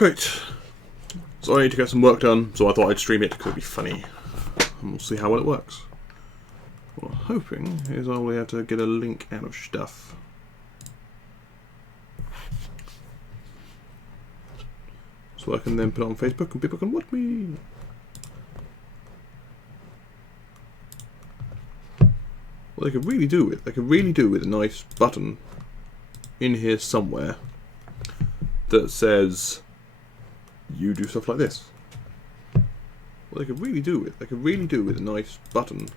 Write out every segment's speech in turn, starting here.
Right, so I need to get some work done, so I thought I'd stream it because it'd be funny. And we'll see how well it works. What I'm hoping is I'll be able to get a link out of stuff. So I can then put it on Facebook and people can watch me. What they could really do with, a nice button in here somewhere that says, you do stuff like this. What they could really do with, a nice button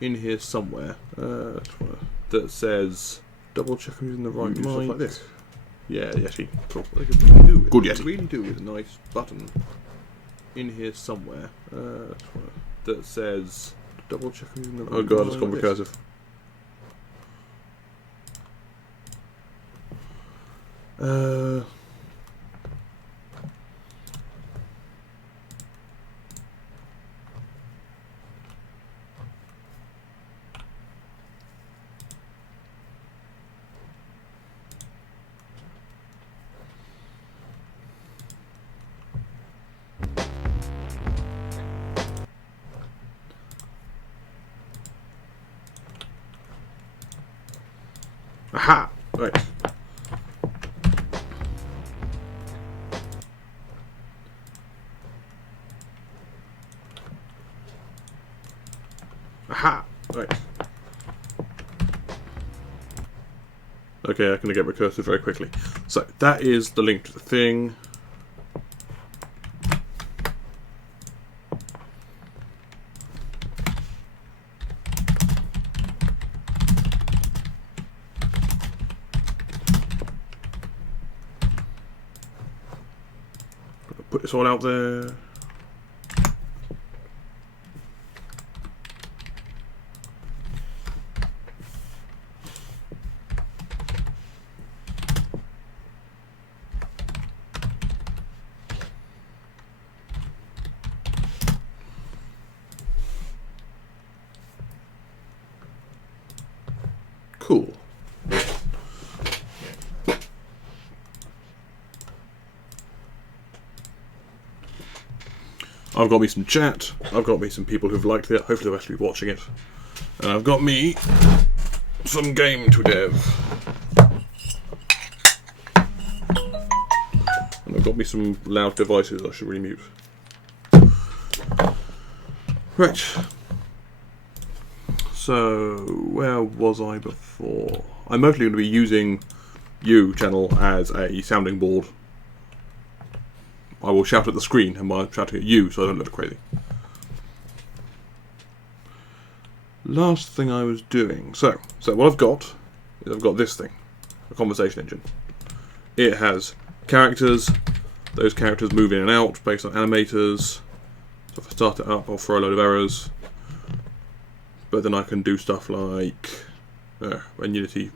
in here somewhere that says, double check I'm using the right mic. Stuff like this. Yeah, Yeti. Cool. What they could really do with, a nice button in here somewhere that says, double check I'm using the right mic. Oh god, it's gone recursive. Aha! Right. Aha! Right. Okay, I can get recursive very quickly. So, that is the link to the thing. Put this all out there. Cool. I've got me some chat, I've got me some people who've liked it, hopefully they'll actually be watching it. And I've got me some game to dev. And I've got me some loud devices I should really mute. Right. So, where was I before? I'm mostly going to be using you channel as a sounding board. I will shout at the screen and I'm shouting at you so I don't look crazy. Last thing I was doing. So what I've got is I've got this thing, a conversation engine. It has characters. Those characters move in and out based on animators. So if I start it up, I'll throw a load of errors. But then I can do stuff like when Unity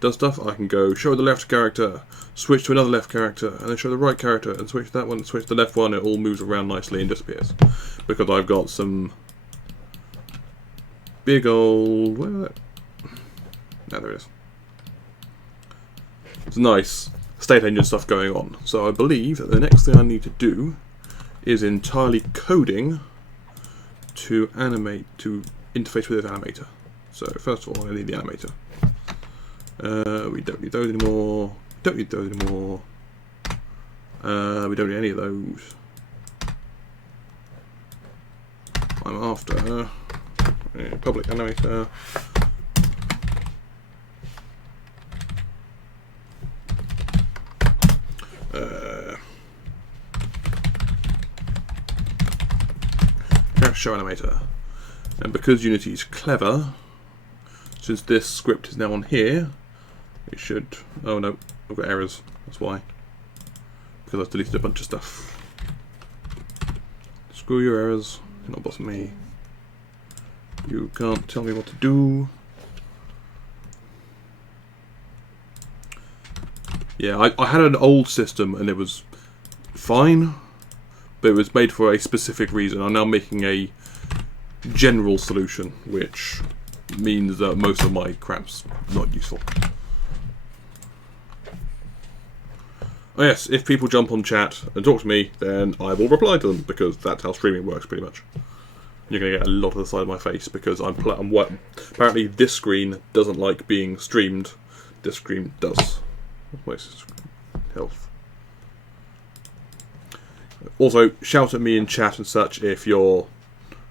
does stuff, I can go show the left character, switch to another left character, and then show the right character, and switch to that one, switch to the left one. It all moves around nicely and disappears because I've got some big old. Where is it? No, there it is. It's nice state engine stuff going on. So I believe that the next thing I need to do is entirely coding to animate, to interface with this animator. So first of all, I need the animator. We don't need those anymore. We don't need any of those. I'm after public animator. Show animator. And because Unity is clever, since this script is now on here, it should. Oh no, I've got errors. That's why. Because I've deleted a bunch of stuff. Screw your errors. You're not bossing me. You can't tell me what to do. Yeah, I had an old system and it was fine, but it was made for a specific reason. I'm now making a general solution, which means that most of my crap's not useful. Oh yes, if people jump on chat and talk to me, then I will reply to them, because that's how streaming works pretty much. You're going to get a lot of the side of my face, because I'm apparently this screen doesn't like being streamed. This screen does. Where's health? Also, shout at me in chat and such if you're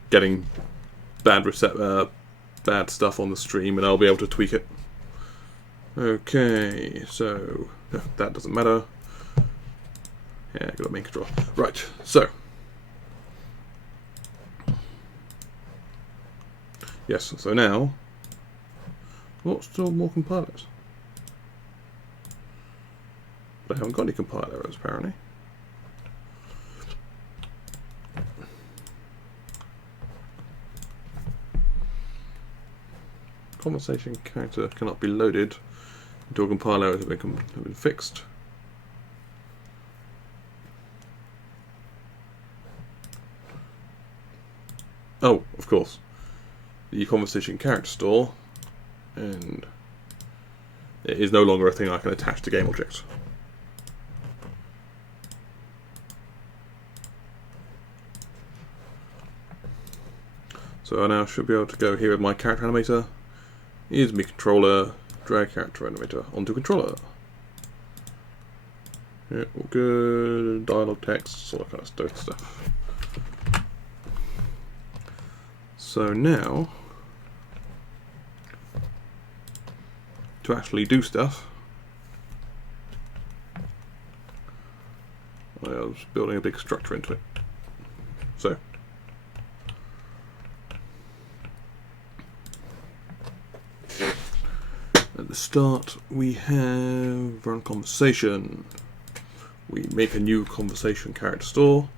getting bad stuff on the stream, and I'll be able to tweak it. Okay, so that doesn't matter. Yeah, got a main control. Right, so yes, so now what's still more compilers? But I haven't got any compile errors apparently. Conversation character cannot be loaded until compile errors have been fixed. Oh, of course. The conversation character store, and it is no longer a thing I can attach to game objects. So I now should be able to go here with my character animator. Use me controller, drag character animator onto controller. Yeah, all good. Dialogue text, all that kind of stuff. So now, to actually do stuff, I was building a big structure into it. So, at the start we have run conversation. We make a new conversation character store,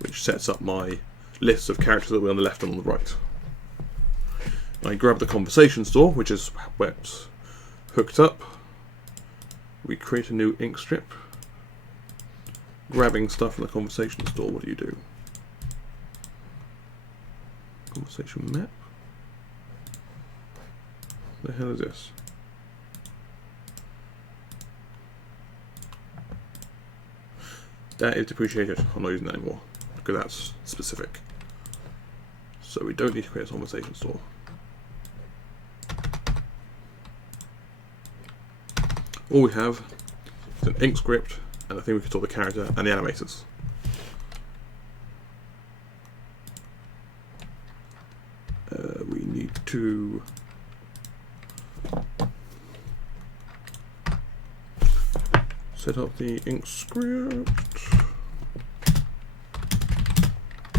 which sets up my list of characters that will be on the left and on the right. I grab the conversation store, which is where it's hooked up. We create a new ink strip. Grabbing stuff from the conversation store, what do you do? Conversation map? What the hell is this? That is depreciated. I'm not using that anymore because that's specific. So we don't need to create a conversation store. All we have is an ink script and a thing we can store the character and the animators. We need to set up the ink script.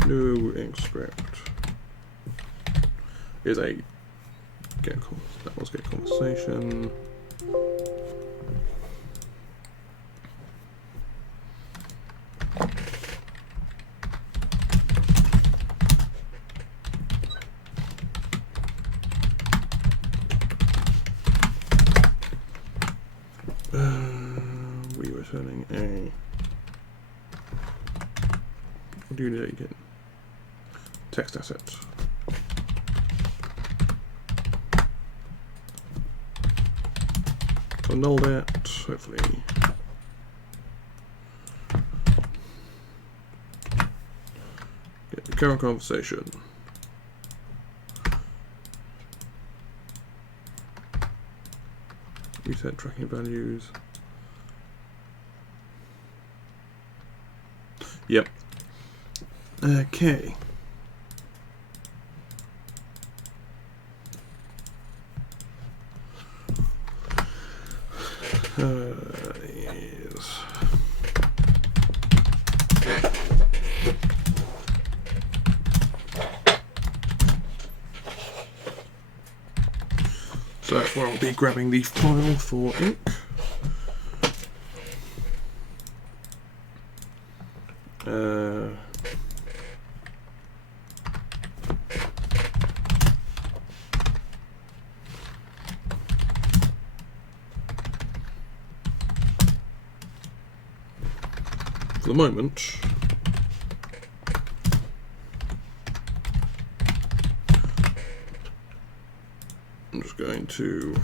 New ink script is a that was get conversation. We returning a. What do you need again? Text asset. So null that, hopefully. Get the current conversation. Reset tracking values. Yep. Okay. Yes. So that's where I'll be grabbing the file for ink. For the moment, I'm just going to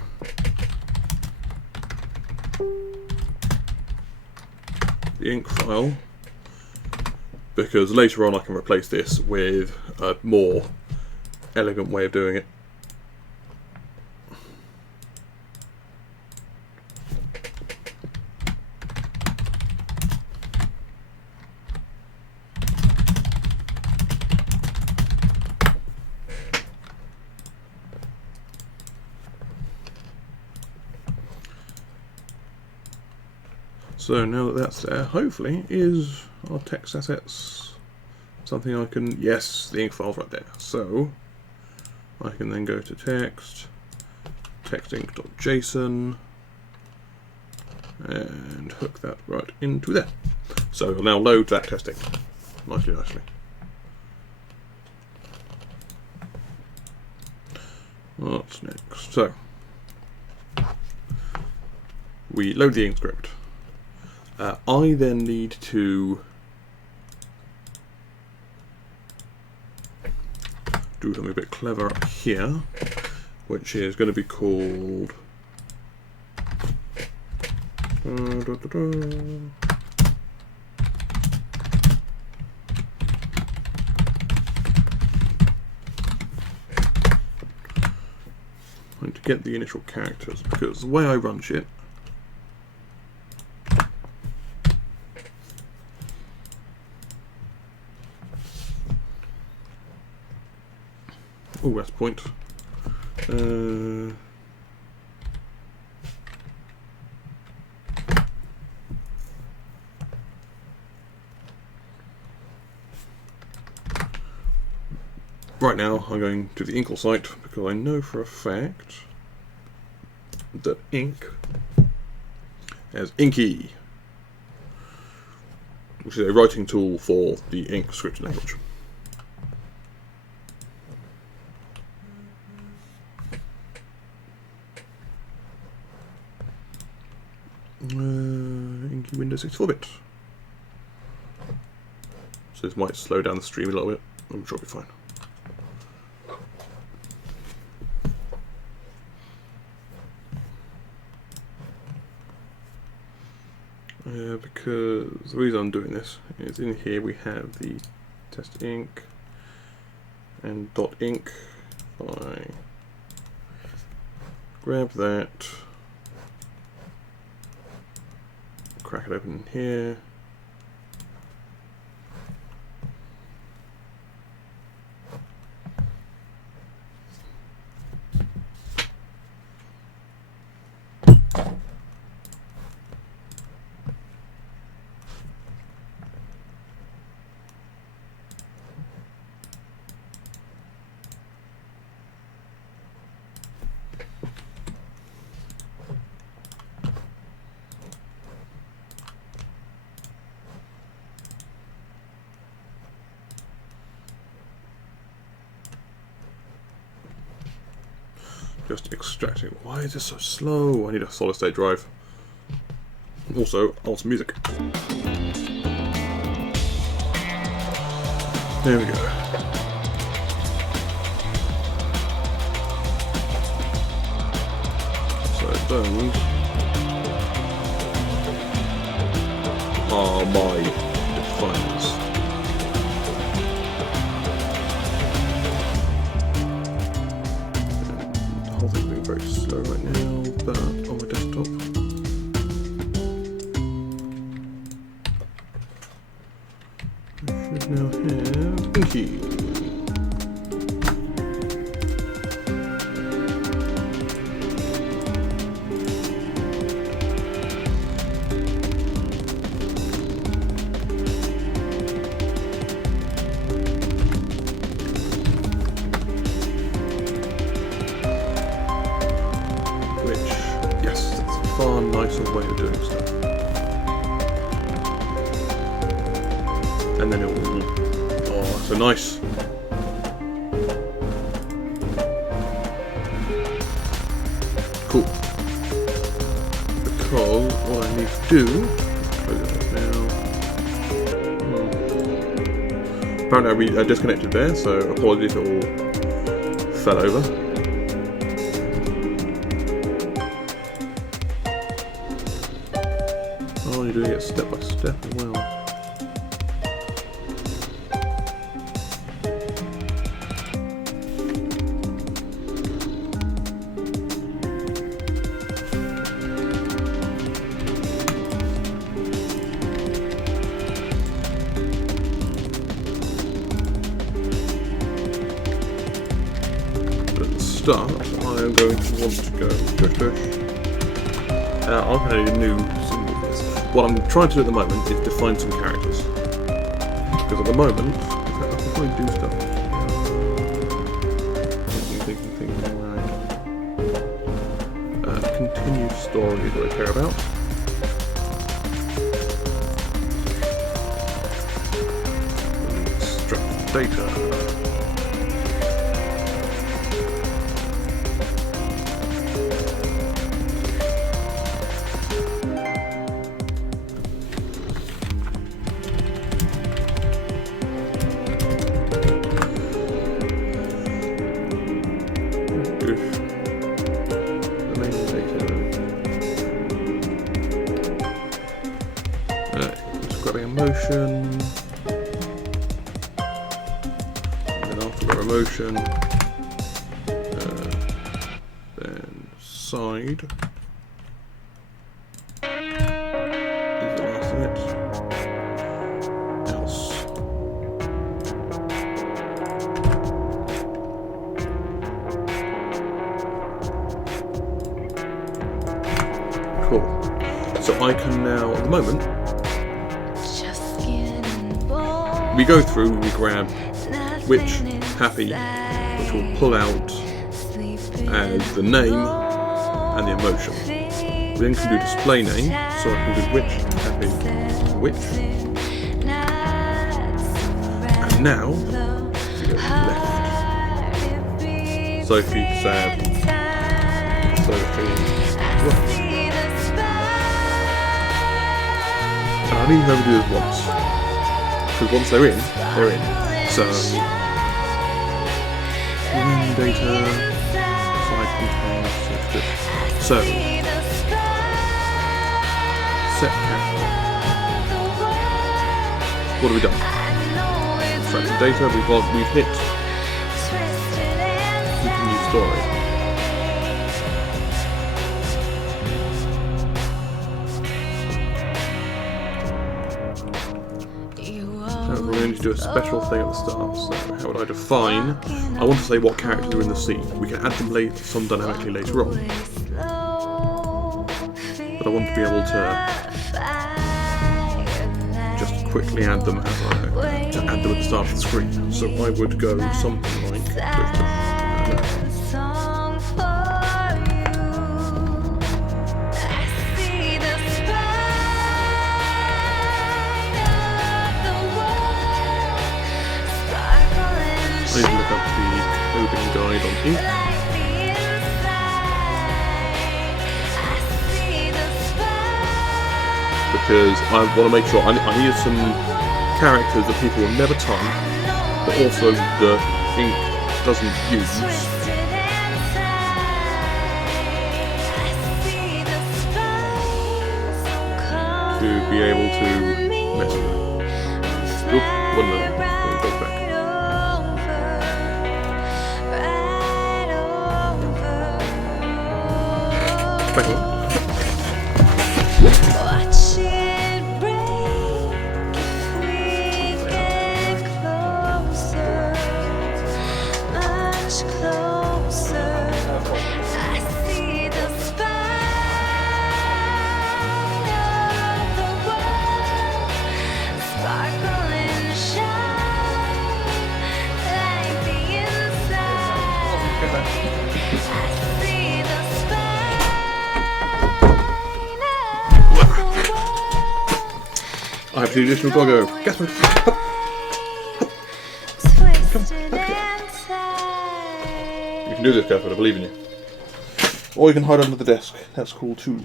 the ink file, because later on I can replace this with a more elegant way of doing it. So now that that's there, hopefully is our text assets something I can, yes, the ink file's right there. So I can then go to text, textink.json, and hook that right into there. So it'll now load that testing nicely. What's next? So we load the ink script. I then need to do something a bit clever up here, which is going to be called to get the initial characters, because the way I run shit that's point. Right now I'm going to the Inkle site because I know for a fact that ink has Inky, which is a writing tool for the ink scripting language. Inky Windows 64-bit. So this might slow down the stream a little bit. I'm sure it'll be fine. Because the reason I'm doing this is in here we have the test ink and .ink. I grab that, crack it open here. Just extracting. Why is this so slow? I need a solid state drive. Also, I want some music. There we go. So those are my definers. Very slow right now, but on my desktop. I should now have Inky. Far nicer way of doing stuff. And then it will, oh, so nice. Cool. Because what I need to do, apparently I disconnected there, so apologies if it all fell over. doing it step by step as well. Start, I am going to want to go I'll create a new symbol for this. What I'm trying to do at the moment is define some characters. Because at the moment, I can probably do stuff. Thinking around. Continue story that I care about. Extract data. Emotion, and then after our emotion, then side is the last of it. Else. Cool. So I can now, at the moment, we go through, we grab which happy, which will pull out as the name and the emotion. We then can do display name, so I can do which happy, which. And now, we go left. Sophie, sad, Sophie, right. And I need her to do this once. Because once they're in, they're in. So, data, side contains, so, set character. What have we done? Extracting data, we've hit continue story. We're going to do a special thing at the start, so how would I define? I want to say what characters are in the scene. We can add them later, some dynamically later on. But I want to be able to just quickly add them as to add them at the start of the screen. So I would go something like I need to look up the coding guide on ink. Because I want to make sure I need some characters that people will never type, but also the ink doesn't use. To be able to mess with it. Oop, one minute. Let me go back. Back on. I have the additional doggo. Gasper! You can do this, Gasper, I believe in you. Or you can hide under the desk. That's cool too.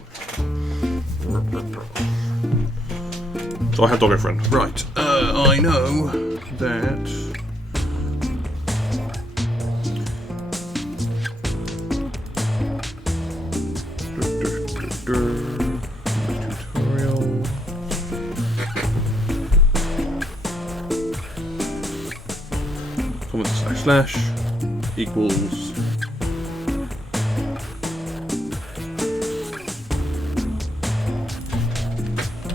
So I have doggo friend. Right. I know that. Tutorial. comment / equals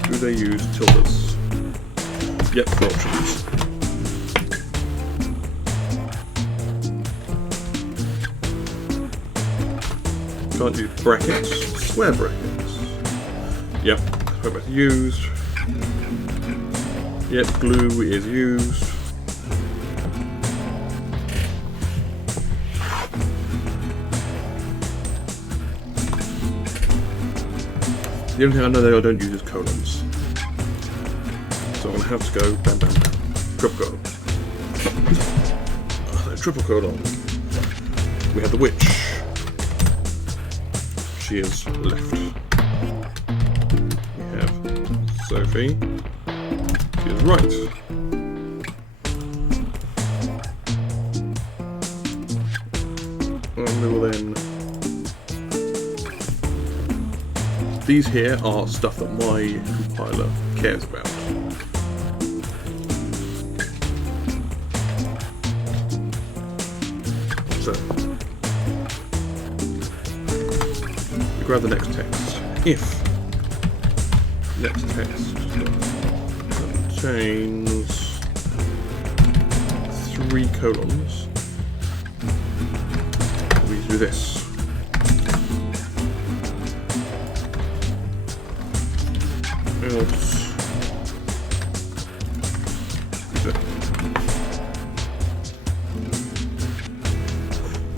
do they use tildes? Yep, for options. Can't use brackets, square brackets. Yep, square brackets used. Yep, glue is used. The only thing I know that I don't use is colons. So I'm going to have to go bam bam bam. Triple colon. Triple colon. We have the witch. She is left. We have Sophie. She is right. And we will then... These here are stuff that my compiler cares about. So, we grab the next text. If next text contains 3 colons, we do this. Else.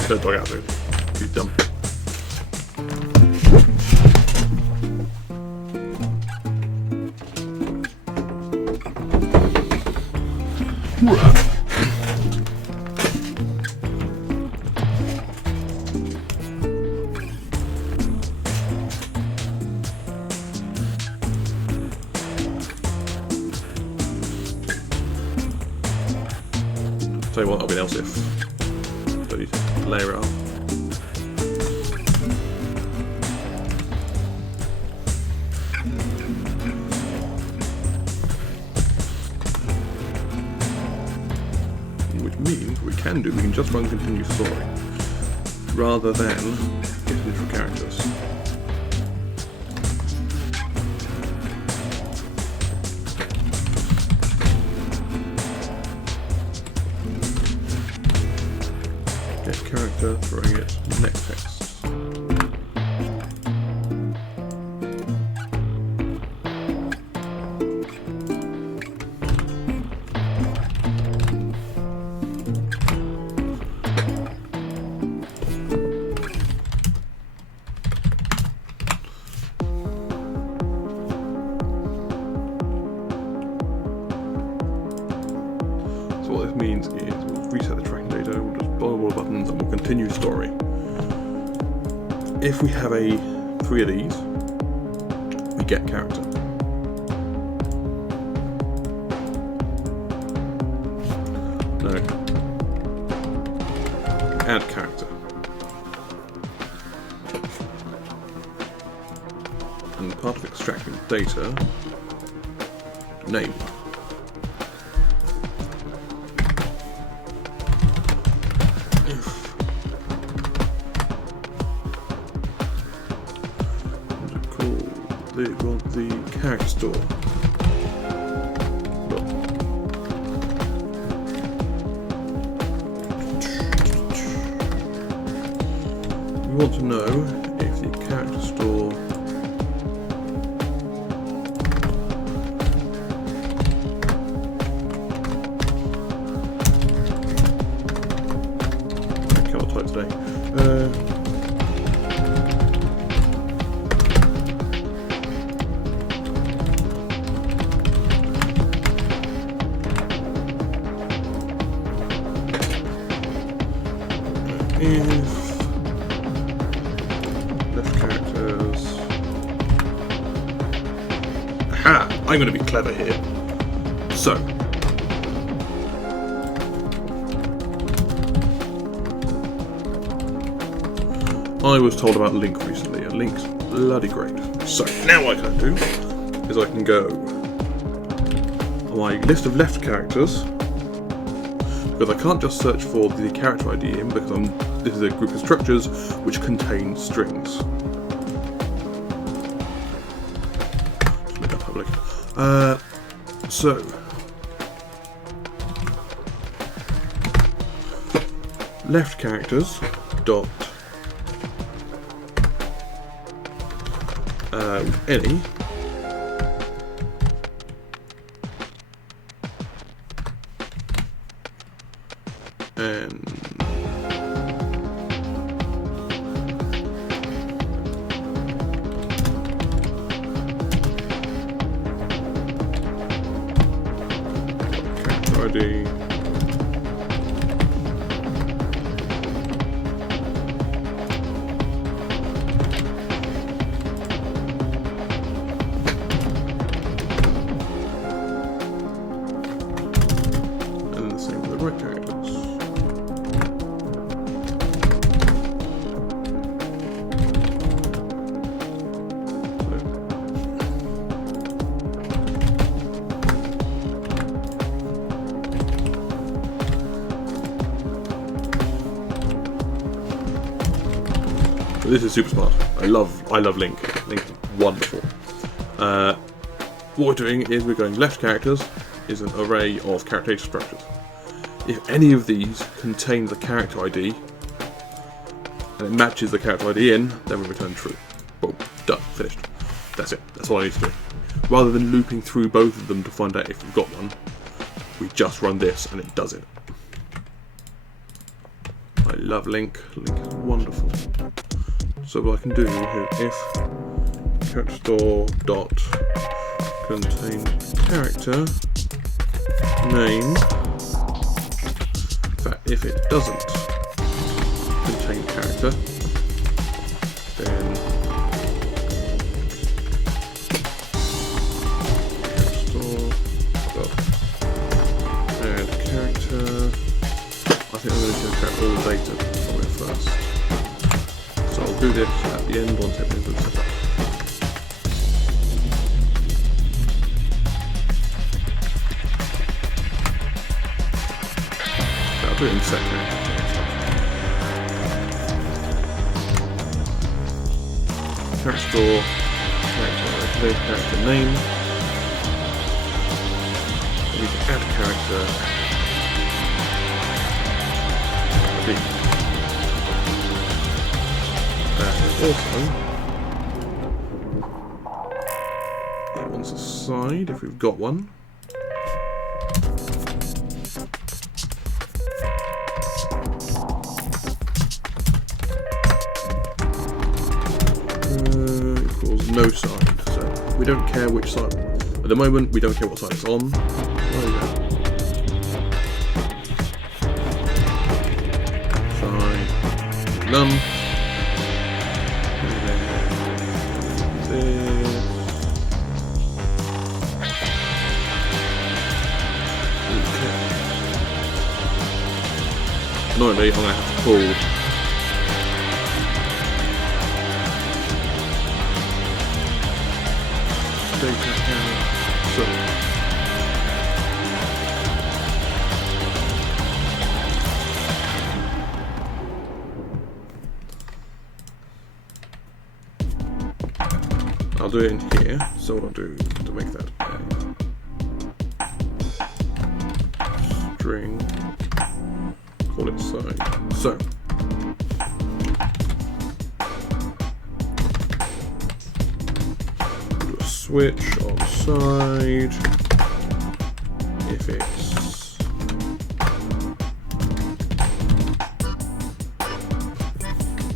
Don't dog out, dude. You dumb. Tell you what, that'll be an else if. Don't need to layer it up. Which means we can just run continue story rather than get into characters. Character, throwing it next text. So what this means is we'll reset the tracking data, we'll just bubble buttons and we'll continue story. If we have 3 of these, we get character. No. Add character. And part of extracting data, name. The character store. We want to know if the character store I cannot type today. If left characters. Aha! I'm going to be clever here. So. I was told about Link recently, and Link's bloody great. So, now what I can do is I can go on my list of left characters, because I can't just search for the character ID in, because this is a group of structures which contain strings. Just make that public. So left characters dot any and character ID. This is super smart. I love Link. Link's wonderful. What we're doing is we're going left characters is an array of character structures. If any of these contain the character ID and it matches the character ID in, then we return true. Boom, done, finished. That's it. That's all I need to do. Rather than looping through both of them to find out if we've got one, we just run this and it does it. I love Link. Link is wonderful. So what I can do here, if character store dot contain character name, in fact, if it doesn't contain character, then character store dot add character. I think I'm going to check out all the data from it first. So I'll do this at the end once everything's been set up. So I'll do it in set character store, character name. We can add character. Also, it wants a side if we've got one. Equals no side, so we don't care which side. At the moment, we don't care what side it's on. Side, none. Annoyingly, I'm going to have to pull data out. So I'll do it in here. So what I'll do to make that a string. Call it side. So do a switch on side if it's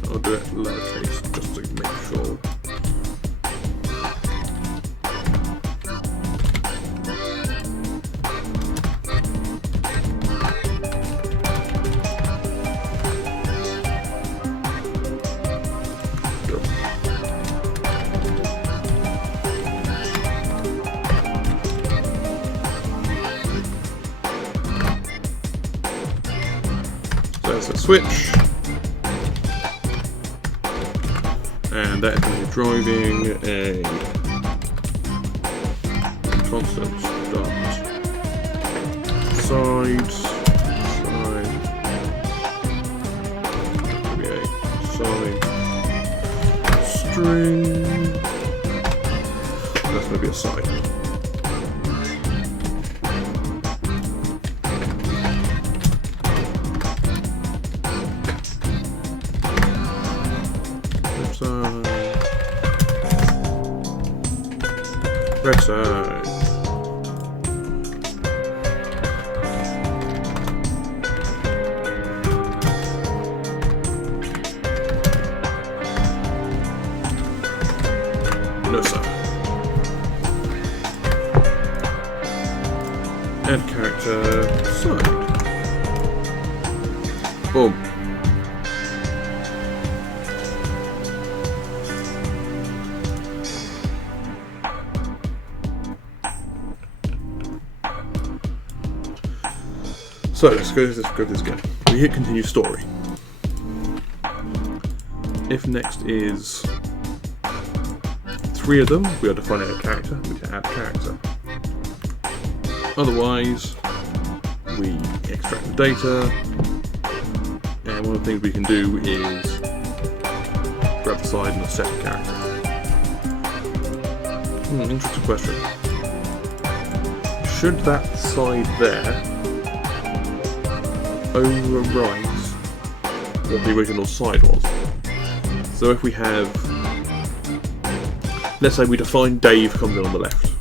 I'll do it lowercase just to make sure. There's a switch, and that is going to be driving a constant dot sides. Press No, sir. Add character side. Boom. So let's go this again. We hit continue story. If next is 3 of them, we are defining a character, we can add character. Otherwise, we extract the data, and one of the things we can do is grab the side and set the character. Interesting question. Should that side there overwrite what the original side was? So if we have, let's say we define Dave comes in on the left.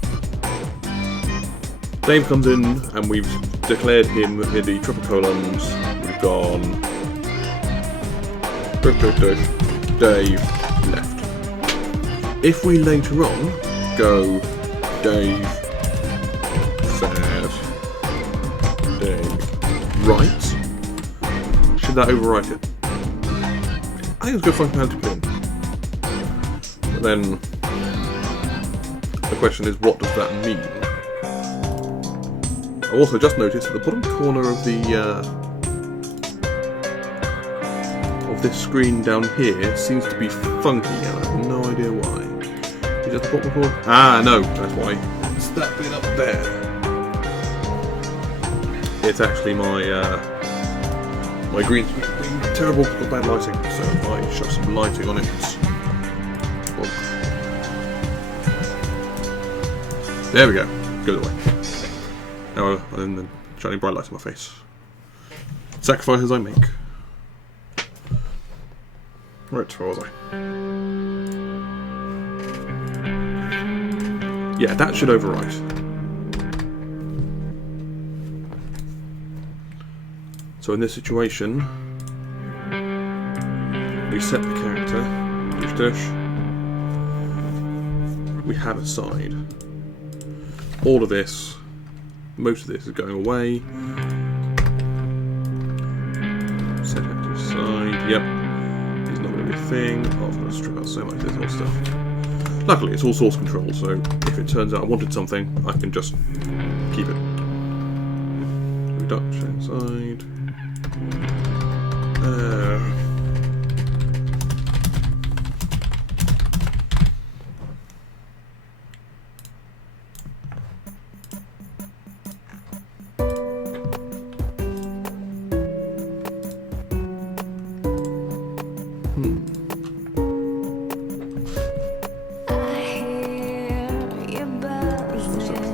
Dave comes in and we've declared him in the triple colons. We've gone Dave left. If we later on go Dave said Dave right, should that overwrite it? I think it's a good functionality to put in. But then the question is, what does that mean? I also just noticed at the bottom corner of the of this screen down here seems to be funky, and I have no idea why. Is that the bottom corner? Ah, no, that's why. It's that bit up there. It's actually my my green screen being terrible with bad lighting, so I shot some lighting on it. Well, there we go. Goes away. Now I'm then shining bright light on my face. Sacrifices I make. Right, where was I? Yeah, that should overwrite. So in this situation, we set the character, we have a side. All of this, most of this is going away. Set active side, yep. It's not going to be a thing. Oh, I'm going to strip out so much of this whole stuff. Luckily, it's all source control, so if it turns out I wanted something, I can just keep it. Reduction side.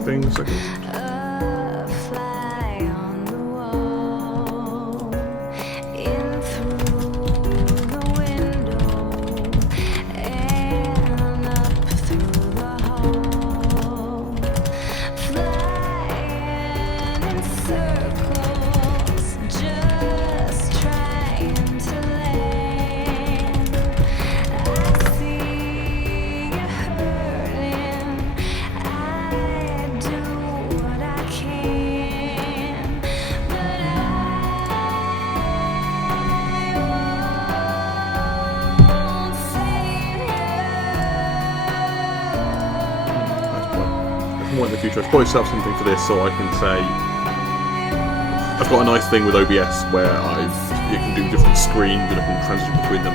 Thing a second. In the future, I've probably set up something for this so I can say I've got a nice thing with OBS where you can do different screens and I can transition between them.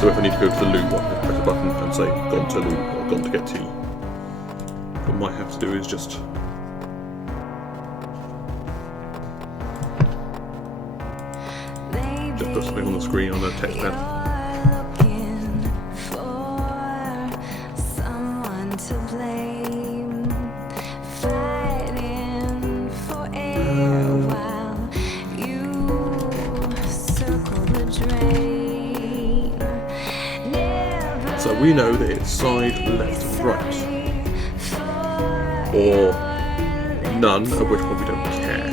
So if I need to go to the loo, I can press a button and say gone to loo or gone to get tea. What I might have to do is just put something on the screen on a text pad. So we know that it's side, left, and right. or none, at which point we don't care.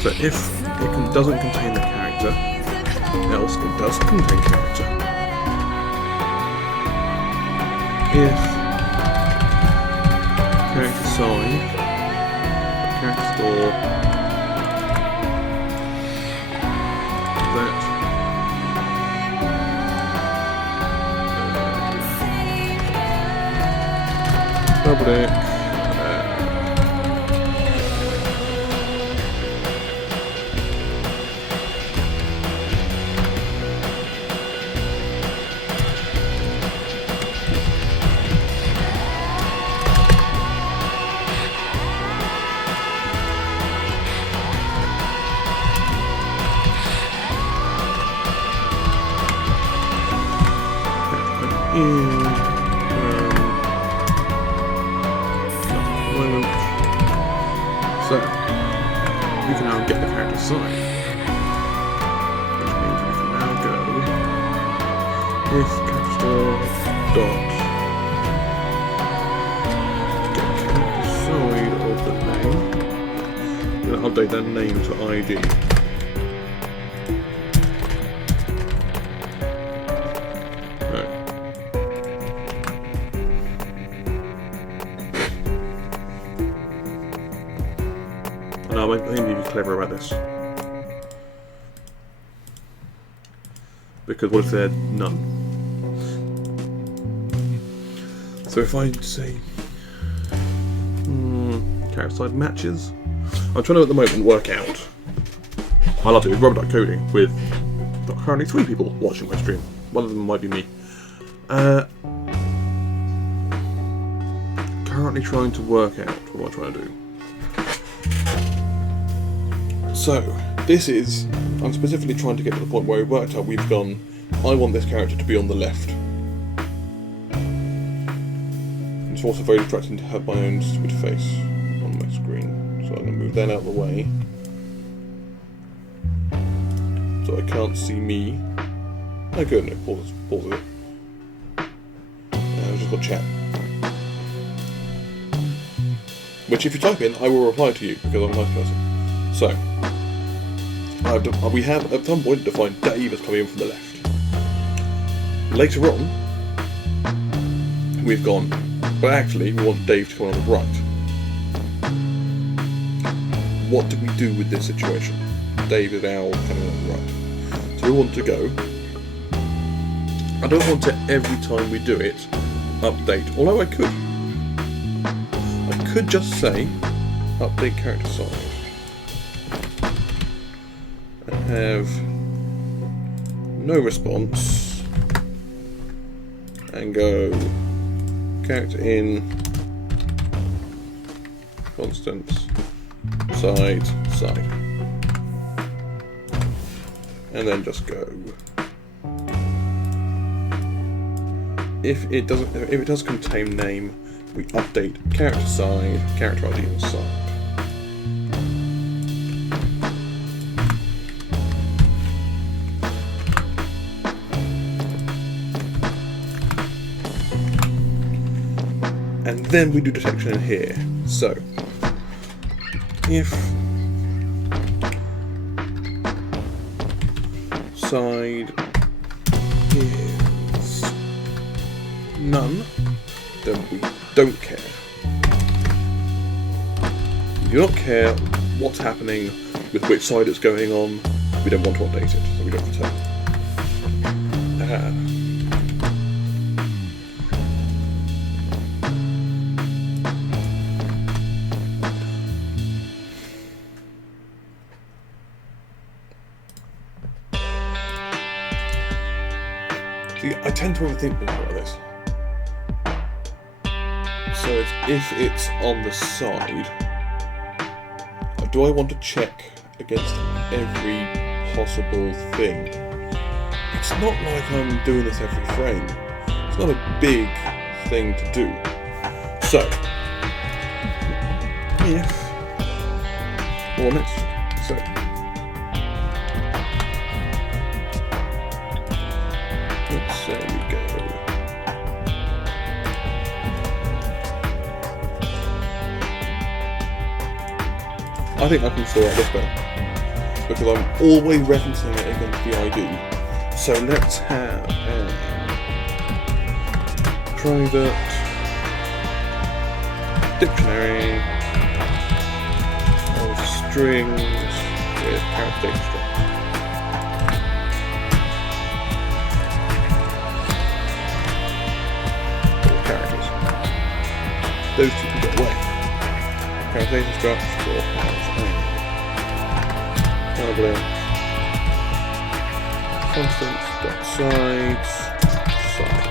So if it doesn't contain the character, else it does contain character. If character side, character store, that double deck. So we can now get the character side, which means we can now go if character store dot get character side of the name. We're going to update that name to ID. No, I need to be clever about this. Because what if they're none? So if I say character side matches, I'm trying to at the moment work out. I love to do Robert Coding with currently 3 people watching my stream. One of them might be me. Currently trying to work out what I'm trying to do. So, this is, I'm specifically trying to get to the point where we worked out we've gone, I want this character to be on the left. It's also very distracting to have my own stupid face on my screen. So I'm going to move that out of the way. So I can't see me. Oh good, no, pause it. I've just got chat. Which if you type in, I will reply to you, because I'm a nice person. So, we have at some point defined Dave as coming in from the left. Later on, we've gone, but actually we want Dave to come on the right. What do we do with this situation? Dave is now coming on the right. So we want to go, I don't want to every time we do it, update, although I could. I could just say, update character size. Have no response and go character in constant side and then just go. If it does contain name, we update character side, character ID and side. And then we do detection in here. So, if side is none, then we don't care. We do not care what's happening with which side it's going on. We don't want to update it, so we don't return. I tend to overthink things like this. So if it's on the side, do I want to check against every possible thing? It's not like I'm doing this every frame. It's not a big thing to do. So, if, well next, so, let's say we go I think I can sort out this better, because I'm always referencing it against the ID. So let's have a private dictionary of strings with character data structure. Those two can go away. Translation structure has doublet constants dot sides side.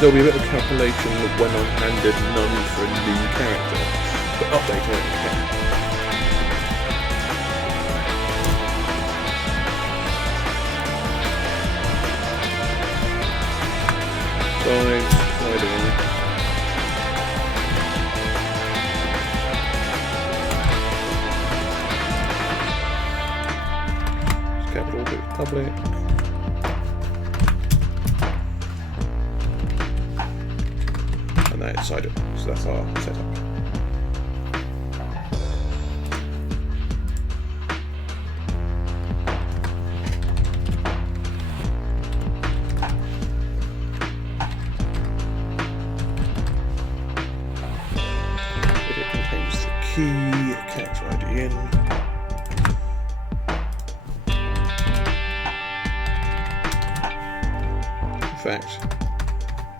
There'll be a bit of calculation when I'm handed none for a new character, but updating it can. Sides, sliding. Just capital bit public. And that is side up. So that's our setup. Key, character ID in. In fact,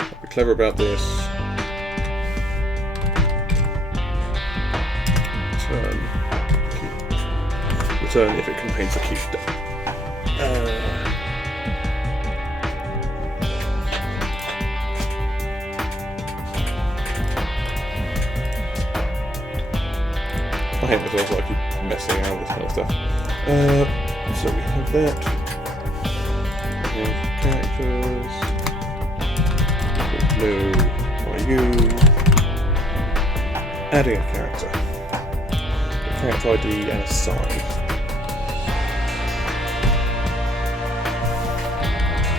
I'll be clever about this. Return if it contains the key. I hate myself, so I keep messing around with this kind of stuff. So we have that. We have characters. Blue, YU. Adding a character. A character ID and a side.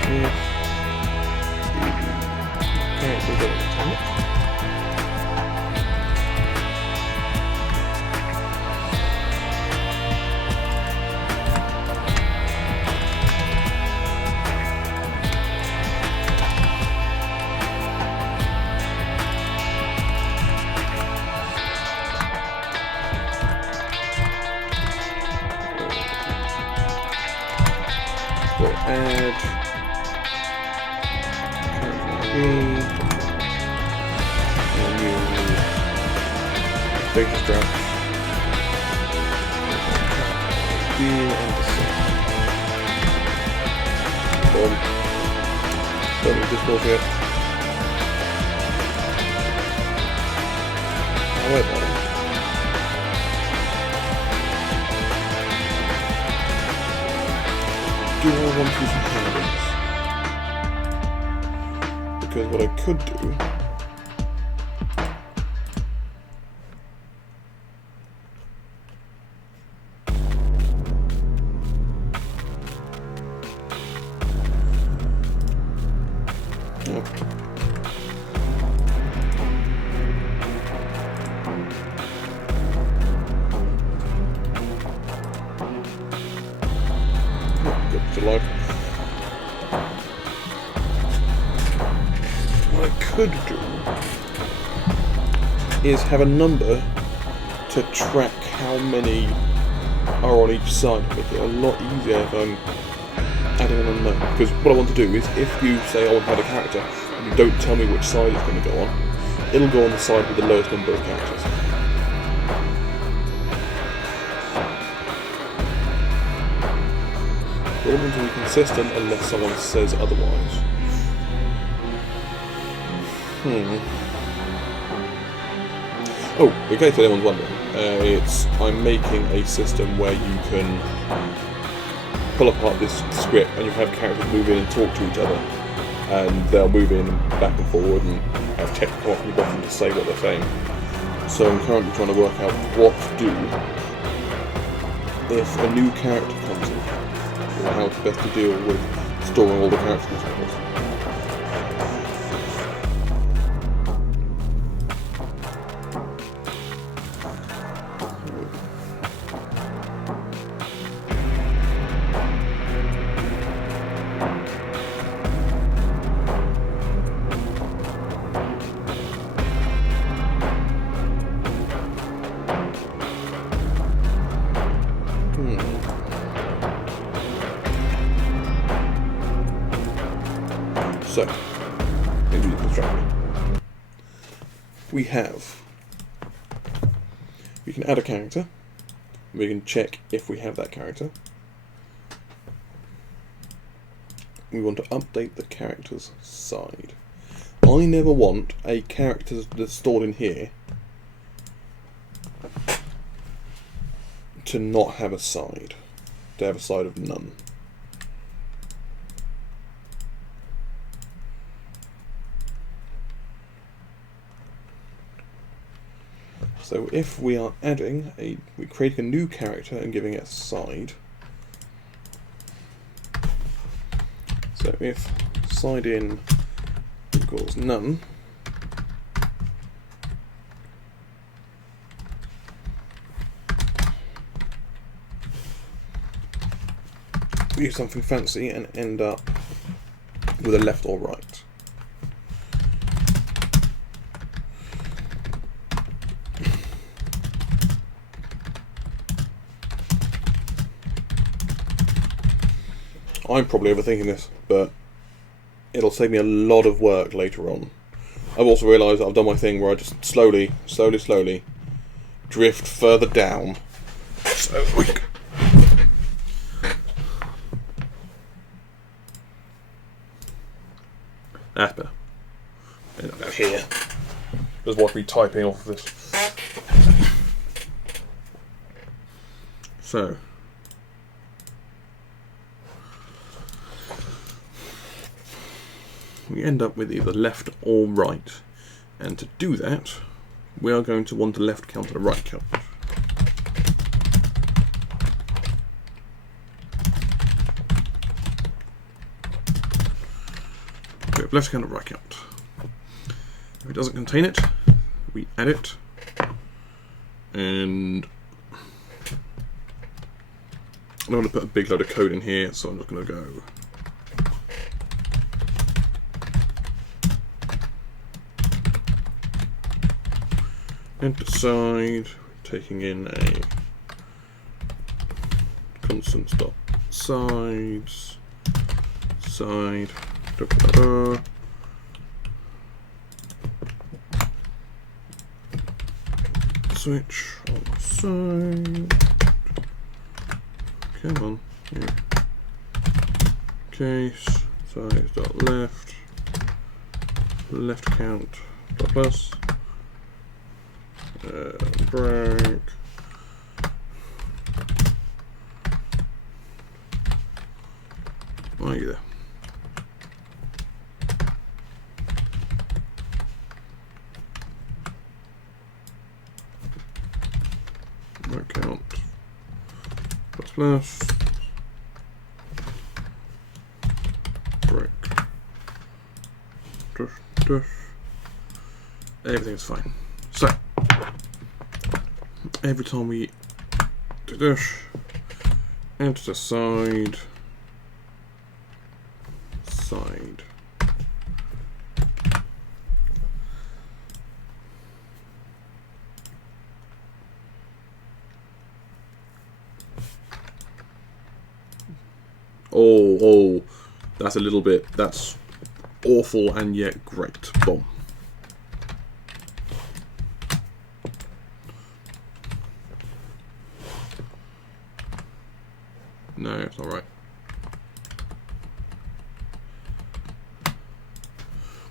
If the character doesn't attack. Add and use data structure and descent. Boom. Don't need this bullshit. However, do I want to use some handles? Because what I could do is have a number to track how many are on each side. Make it a lot easier if I'm adding an unknown. Because what I want to do is, if you say I want to add a character and you don't tell me which side it's going to go on, it'll go on the side with the lowest number of characters. I want them to be consistent unless someone says otherwise. Oh, in case anyone's wondering, I'm making a system where you can pull apart this script and you have characters move in and talk to each other, and they'll move in back and forward and have text come off the bottom to say what they're saying. So I'm currently trying to work out what to do if a new character comes in. on how to best to deal with storing all the character details. So, maybe you can distract me. We can add a character. We can check if we have that character. We want to update the character's side. I never want a character that's stored in here to not have a side. To have a side of none. So if we are we're creating a new character and giving it a side. So if side in equals none, we do something fancy and end up with a left or right. I'm probably overthinking this, but it'll save me a lot of work later on. I've also realised that I've done my thing where I just slowly drift further down. So that's better. And I'll go here. Just watch me typing off of this. So. We end up with either left or right, and to do that we are going to want a left count and a right count. We have left count and right count. If it doesn't contain it, we add it, and I'm going to put a big load of code in here, so I'm just going to go enter side, taking in a constant stop sides, side, switch on side, come on, yeah. Case, size dot left, left count dot plus, break, are you there? Right count plus break, everything's fine. So every time we do this, enter the side, oh, that's a little bit, that's awful and yet great. Boom. No, it's not right.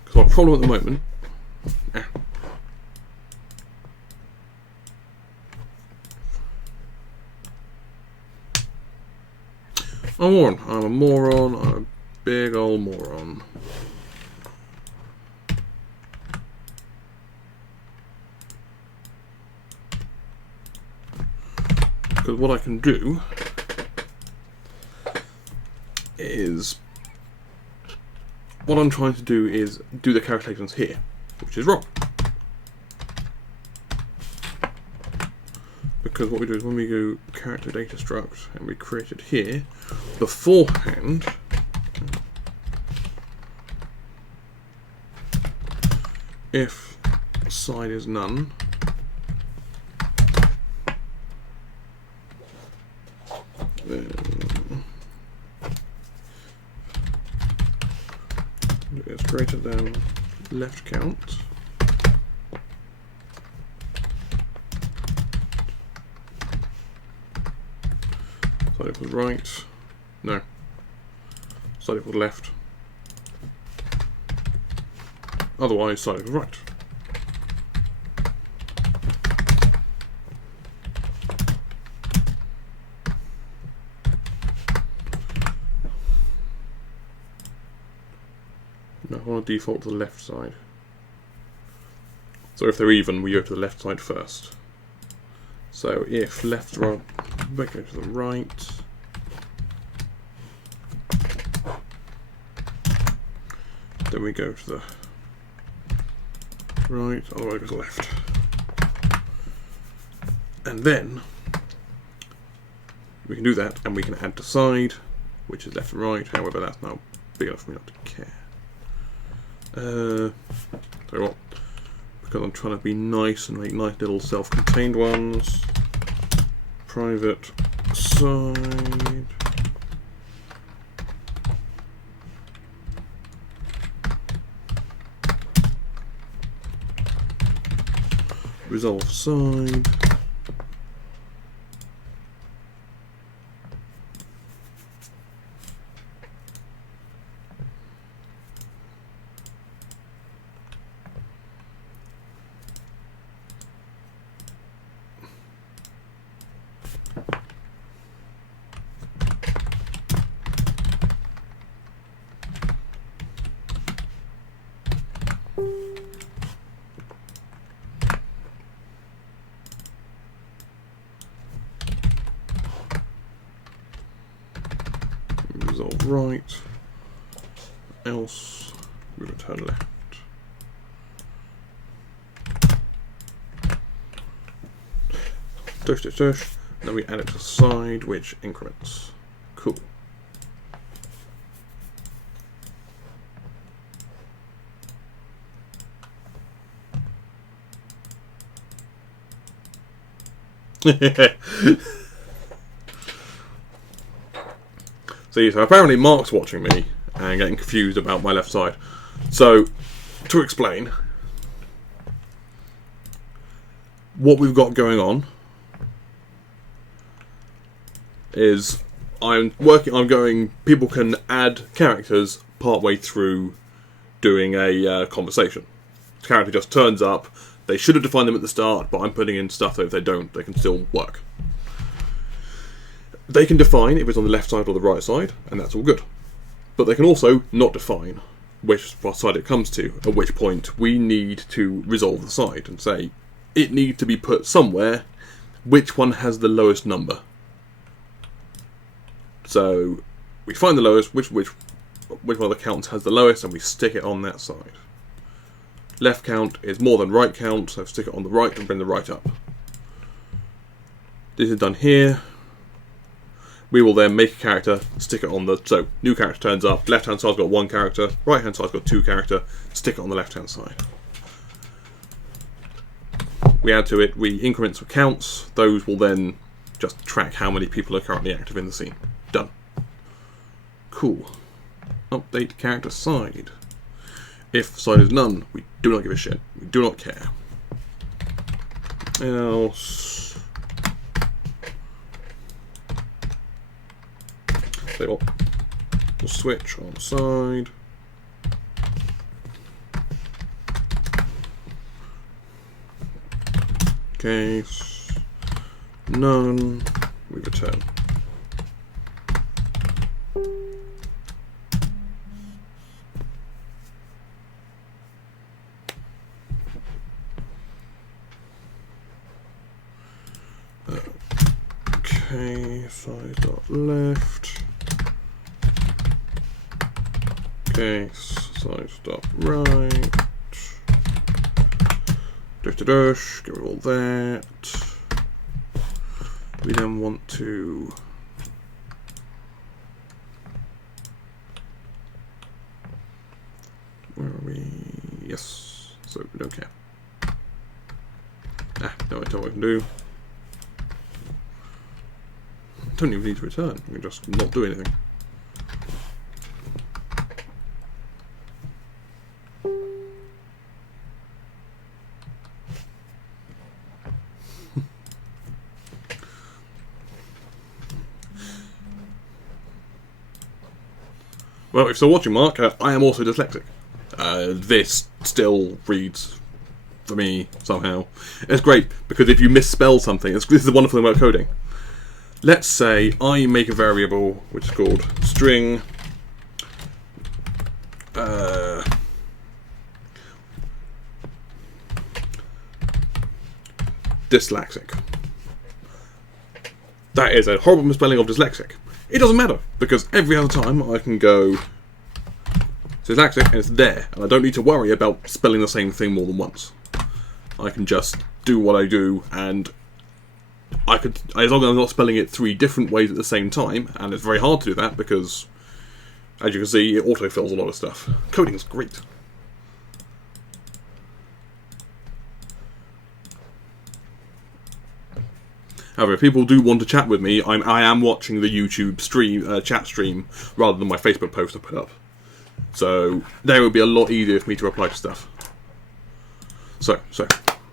Because my problem at the moment. I'm a moron. I'm a big old moron. Because what I can do is what I'm trying to do is do the calculations here, which is wrong. Because what we do is when we go character data struct and we create it here, beforehand, if side is none, then it's greater than left count. Side equals right. No. Side equals left. Otherwise, side equals right. No, I want to default to the left side. So if they're even, we go to the left side first. So if left, right, we go to the right. Then we go to the right, otherwise go to the left. And then we can do that, and we can add to side, which is left and right. However, that's now big enough for me not to care. Tell you what, because I'm trying to be nice and make nice little self-contained ones. Private side. Resolve side. Resolve right, else we return left. Dash dash dash, and then we add it to the side, which increments. Cool. See, so apparently Mark's watching me and getting confused about my left side. So, to explain, what we've got going on is people can add characters partway through doing a conversation. The character just turns up, they should have defined them at the start, but I'm putting in stuff that if they don't, they can still work. They can define if it's on the left side or the right side, and that's all good. But they can also not define which side it comes to, at which point we need to resolve the side and say, it needs to be put somewhere, which one has the lowest number. So, we find the lowest, which one of the counts has the lowest, and we stick it on that side. Left count is more than right count, so stick it on the right and bring the right up. This is done here. We will then make a character, stick it on the... So, new character turns up, left-hand side's got one character, right-hand side's got two character, stick it on the left-hand side. We add to it, we increment some counts, those will then just track how many people are currently active in the scene. Done. Cool. Update character side. If side is none, we do not give a shit. We do not care. Else... We'll switch on side. Case none. We return. Okay, side dot left. case size dot right. Dash to dash, get rid of all that. We then want to where are we? Yes. So we don't care. No, I tell what I can do. Don't even need to return. We can just not do anything. Well, if you're still watching, Mark, I am also dyslexic. This still reads for me somehow. It's great because if you misspell something, this is the wonderful thing about coding. Let's say I make a variable which is called string dyslexic. That is a horrible misspelling of dyslexic. It doesn't matter because every other time I can go dyslexic and it's there, and I don't need to worry about spelling the same thing more than once. I can just do what I do, and I could, as long as I'm not spelling it 3 different ways at the same time, and it's very hard to do that because, as you can see, it autofills a lot of stuff. Coding is great. However, if people do want to chat with me, I am watching the YouTube stream, chat stream, rather than my Facebook post I put up. So, there it would be a lot easier for me to reply to stuff. So,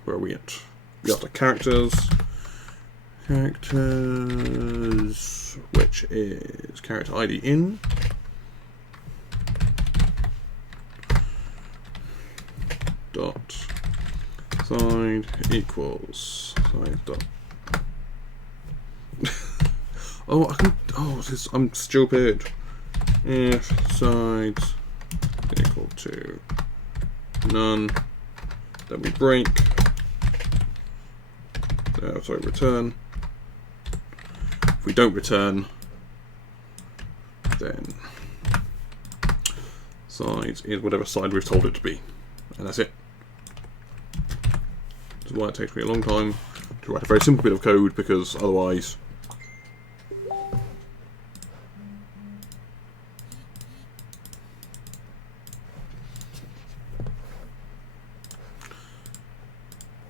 where are we at? We got the characters. Characters, which is character ID in. Dot side equals side dot. Oh, I can. Oh, I'm stupid. If sides equal to none, then we break. Sorry, return. If we don't return, then sides is whatever side we've told it to be, and that's it. This is why it takes me a long time to write a very simple bit of code, because otherwise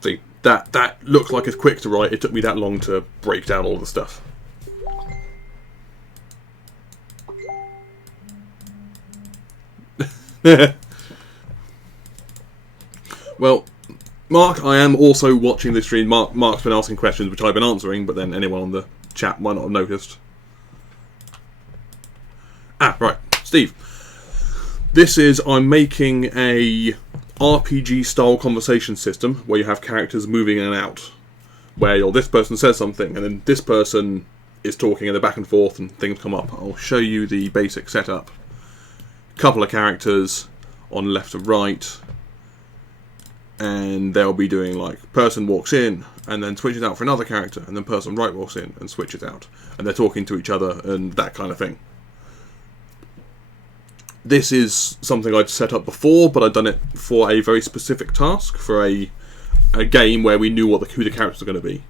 see, that looks like it's quick to write. It took me that long to break down all the stuff. Well, Mark, I am also watching this stream. Mark's been asking questions which I've been answering, but then anyone on the chat might not have noticed. Right, Steve. This is, I'm making a RPG style conversation system where you have characters moving in and out, where this person says something and then this person is talking and they're back and forth and things come up. I'll show you the basic setup. Couple of characters on left and right, and they'll be doing like person walks in and then switches out for another character, and then person right walks in and switches out, and they're talking to each other and that kind of thing. This is something I'd set up before, but I'd done it for a very specific task, for a game where we knew who the characters are going to be.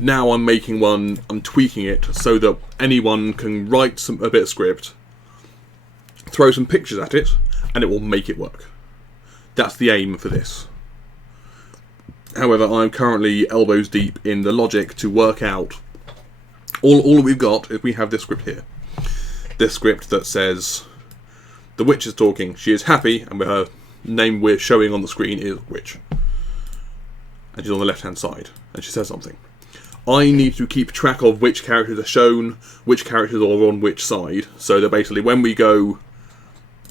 Now I'm making one, I'm tweaking it so that anyone can write a bit of script, throw some pictures at it, and it will make it work. That's the aim for this. However, I'm currently elbows deep in the logic to work out. All we've got is we have this script here. This script that says the witch is talking, she is happy, and her name we're showing on the screen is Witch. And she's on the left hand side, and she says something. I need to keep track of which characters are shown, which characters are on which side, so that basically when we go,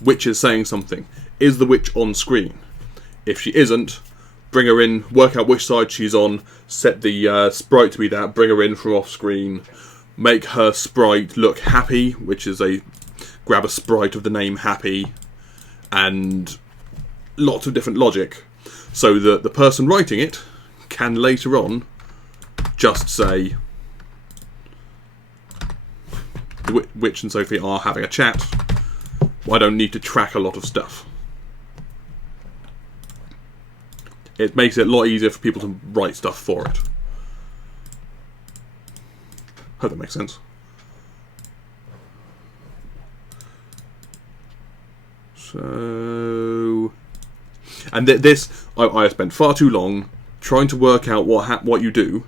Witch is saying something, is the witch on screen? If she isn't, bring her in, work out which side she's on, set the sprite to be that, bring her in from off screen, make her sprite look happy, which is grab a sprite of the name Happy, and lots of different logic, so that the person writing it can later on just say the Witch and Sophie are having a chat, I don't need to track a lot of stuff. It makes it a lot easier for people to write stuff for it. Hope that makes sense. So, and this, I spent far too long trying to work out what you do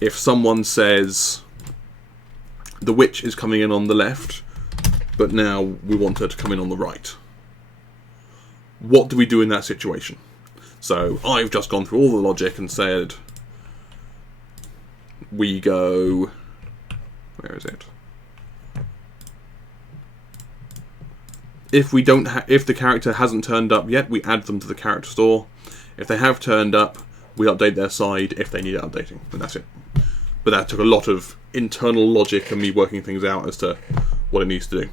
if someone says the witch is coming in on the left, but now we want her to come in on the right. What do we do in that situation? So I've just gone through all the logic and said we go, where is it? If we don't, if the character hasn't turned up yet, we add them to the character store. If they have turned up, we update their side if they need it updating, and that's it. But that took a lot of internal logic and me working things out as to what it needs to do.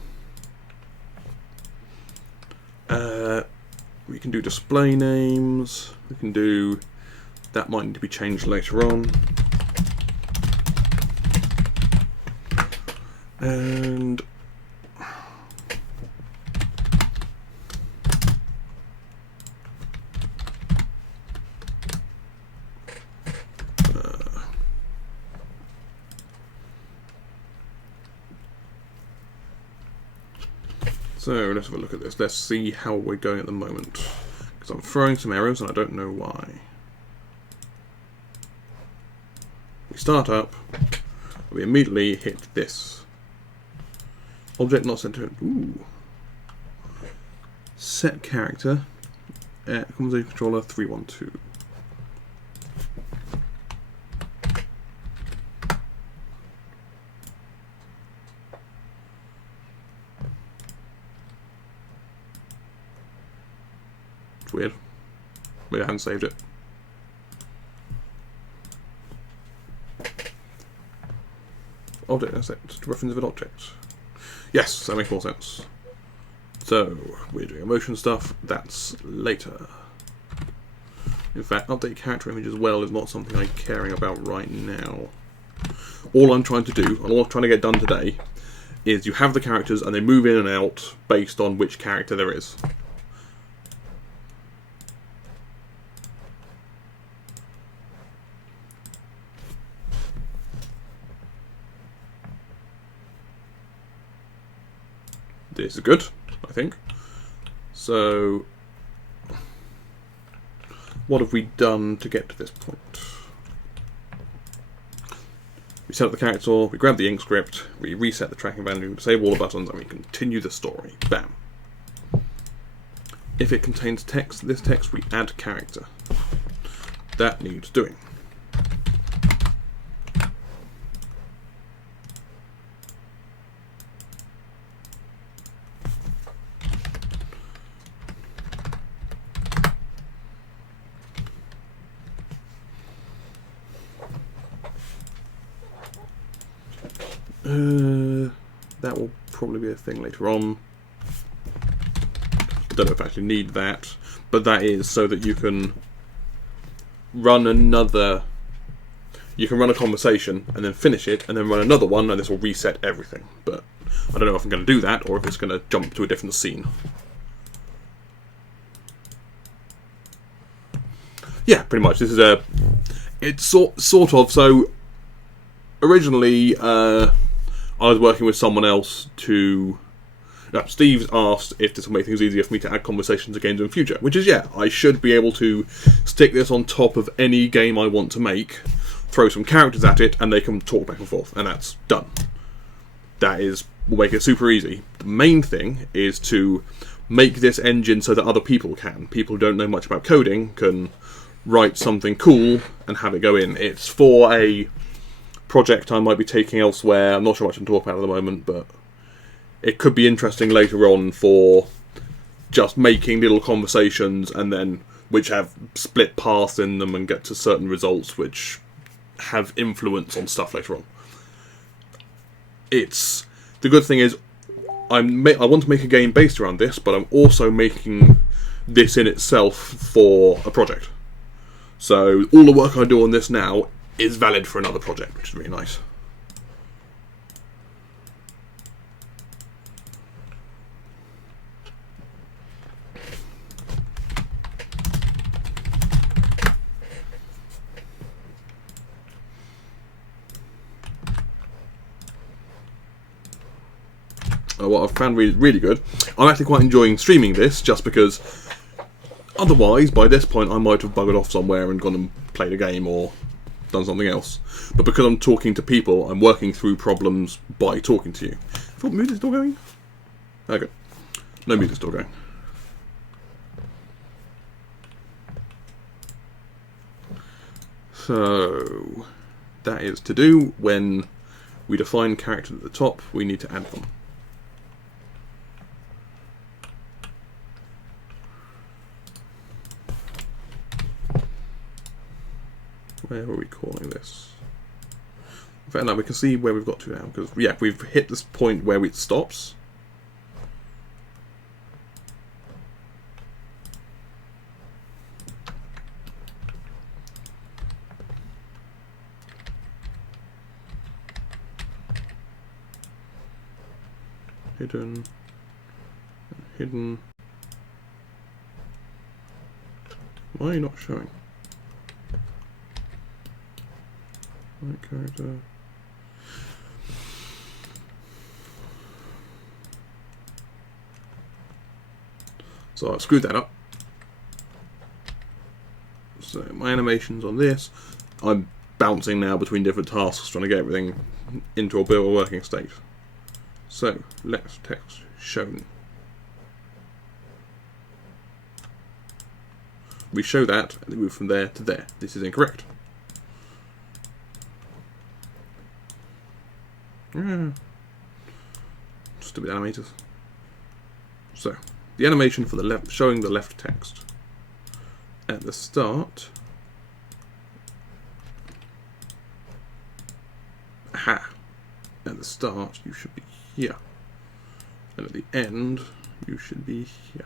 We can do display names. We can do, that might need to be changed later on. And so let's have a look at this. Let's see how we're going at the moment. Because I'm throwing some errors and I don't know why. We start up. We immediately hit this. Object not set to... Ooh. Set character. Conversation controller 312. It's weird. Maybe I haven't saved it. Object, that's it. Just a reference of an object. Yes, that makes more sense. So, we're doing emotion stuff. That's later. In fact, update character image as well is not something I'm caring about right now. All I'm trying to do, and all I'm trying to get done today, is you have the characters and they move in and out based on which character there is. This is good, I think. So, what have we done to get to this point? We set up the character, we grab the ink script, we reset the tracking value, disable all the buttons, and we continue the story. Bam. If it contains text, this text we add character. That needs doing. That will probably be a thing later on. I don't know if I actually need that, but that is so that you can run another... You can run a conversation and then finish it and then run another one and this will reset everything. But I don't know if I'm going to do that or if it's going to jump to a different scene. Yeah, pretty much. This is a... It's sort of... So, originally... I was working with someone else to... Steve's asked if this will make things easier for me to add conversations to games in the future. Which is, yeah, I should be able to stick this on top of any game I want to make, throw some characters at it, and they can talk back and forth. And that's done. That will make it super easy. The main thing is to make this engine so that other people can. People who don't know much about coding can write something cool and have it go in. It's for a project I might be taking elsewhere. I'm not sure much I can talk about at the moment, but it could be interesting later on for just making little conversations and then which have split paths in them and get to certain results which have influence on stuff later on. The good thing is I want to make a game based around this, but I'm also making this in itself for a project. So all the work I do on this now is valid for another project, which is really nice. what I've found really good. I'm actually quite enjoying streaming this, just because otherwise, by this point, I might have buggered off somewhere and gone and played a game or done something else. But because I'm talking to people, I'm working through problems by talking to you. I thought music's still going? Okay. No music's still going. So, that is to do when we define characters at the top, we need to add them. Where are we calling this? In fact, now we can see where we've got to now, because yeah, we've hit this point where it stops. Hidden, hidden. Why are you not showing? Right character. So I've screwed that up. So my animations on this, I'm bouncing now between different tasks, trying to get everything into a bit of a working state. So left text shown. We show that and then move from there to there. This is incorrect. Stupid animators. So the animation for the left, showing the left text at the start. Aha! At the start, you should be here, and at the end, you should be here.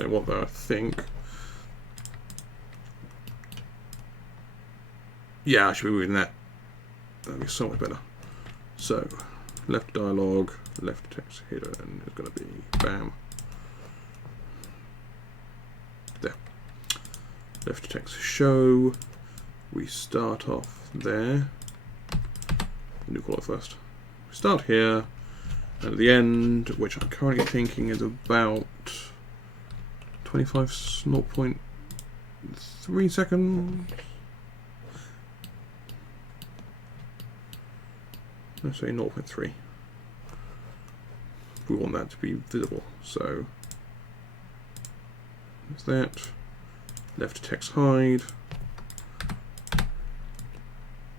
I want that, I think. Yeah, I should be moving that. That'd be so much better. So, left dialogue, left text hidden is going to be bam. There. Left text show. We start off there. New call it first. We start here. And at the end, which I'm currently thinking is about 0.3 seconds. Let's say 0.3. We want that to be visible. So there's that. Left text hide.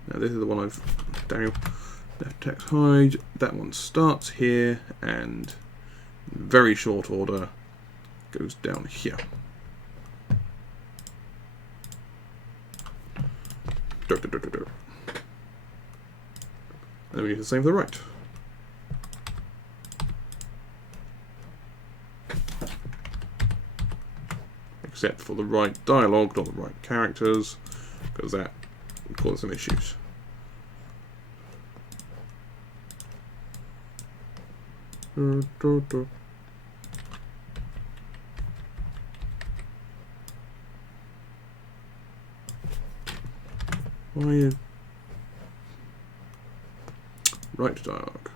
Now this is the one I've down. Left text hide. That one starts here and in very short order goes down here. And we need the same for the right. Except for the right dialogue, not the right characters, because that would cause some issues. Why are you... Right dialogue.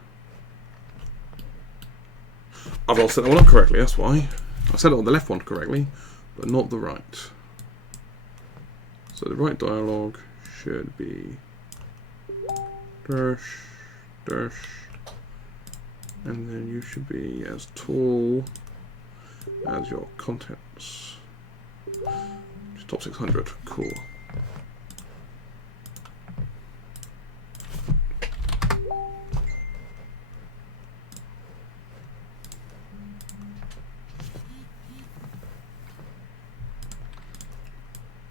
I've all set that one up correctly, that's why. I set it on the left one correctly, but not the right. So the right dialogue should be dash, dash, and then you should be as tall as your contents. Top 600, cool.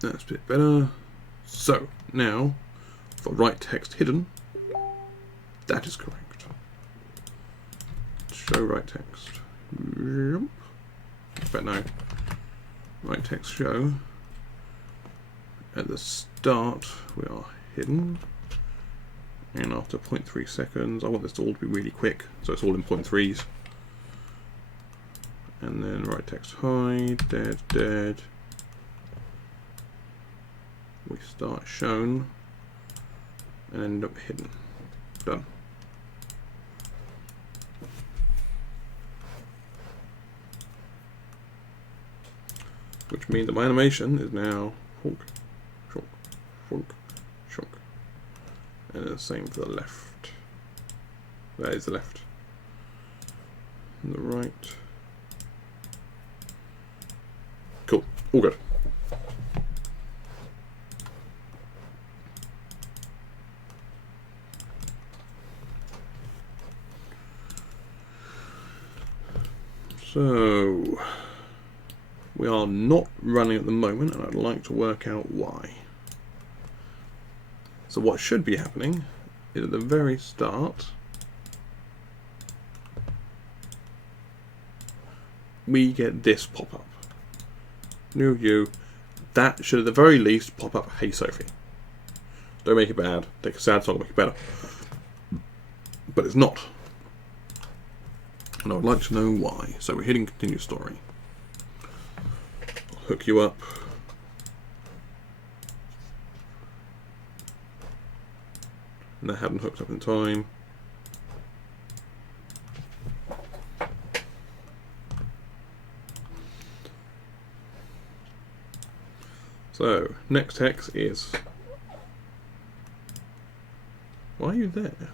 That's a bit better. So, now, for right text hidden, that is correct. Show right text. But no. Right text show. At the start, we are hidden. And after 0.3 seconds, I want this all to be really quick, so it's all in 0.3s. And then right text hide, dead, dead. we start shown and end up hidden. Done. Which means that my animation is now shunk, shunk, shunk, shunk. And the same for the left. That is the left. And the right. Cool. All good. So we are not running at the moment, and I'd like to work out why. So what should be happening is at the very start we get this pop-up. New view. That should at the very least pop up, "Hey Sophie." Don't make it bad. Take a sad song and make it better. But it's not. And I would like to know why. So we're hitting continue story. I'll hook you up. And I haven't hooked up in time. So, next text is, why are you there?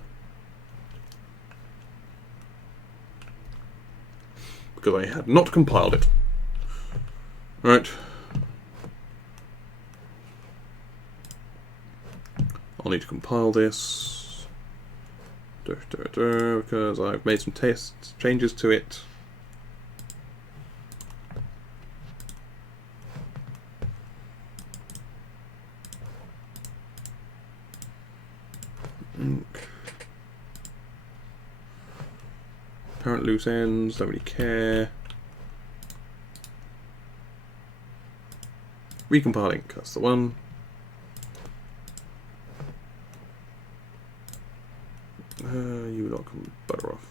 Because I had not compiled it. Right. I'll need to compile this. Because I've made some changes to it. Apparent loose ends, don't really care. Recompiling, that's the one. You lot can butter off.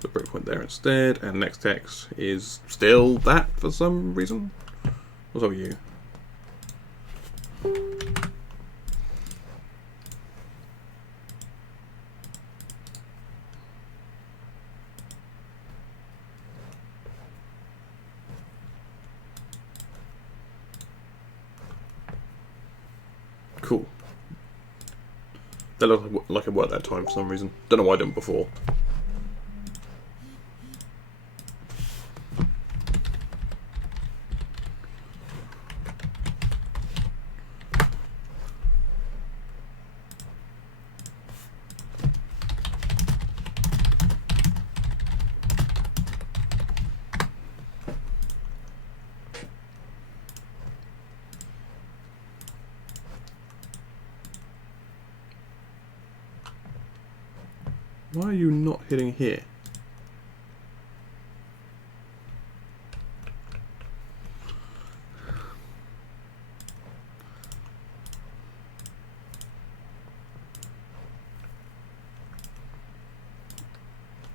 The breakpoint there instead, and next text is still that for some reason. What's up with you? Cool. That looked like it worked that time for some reason. Don't know why I didn't before. Why are you not hitting here?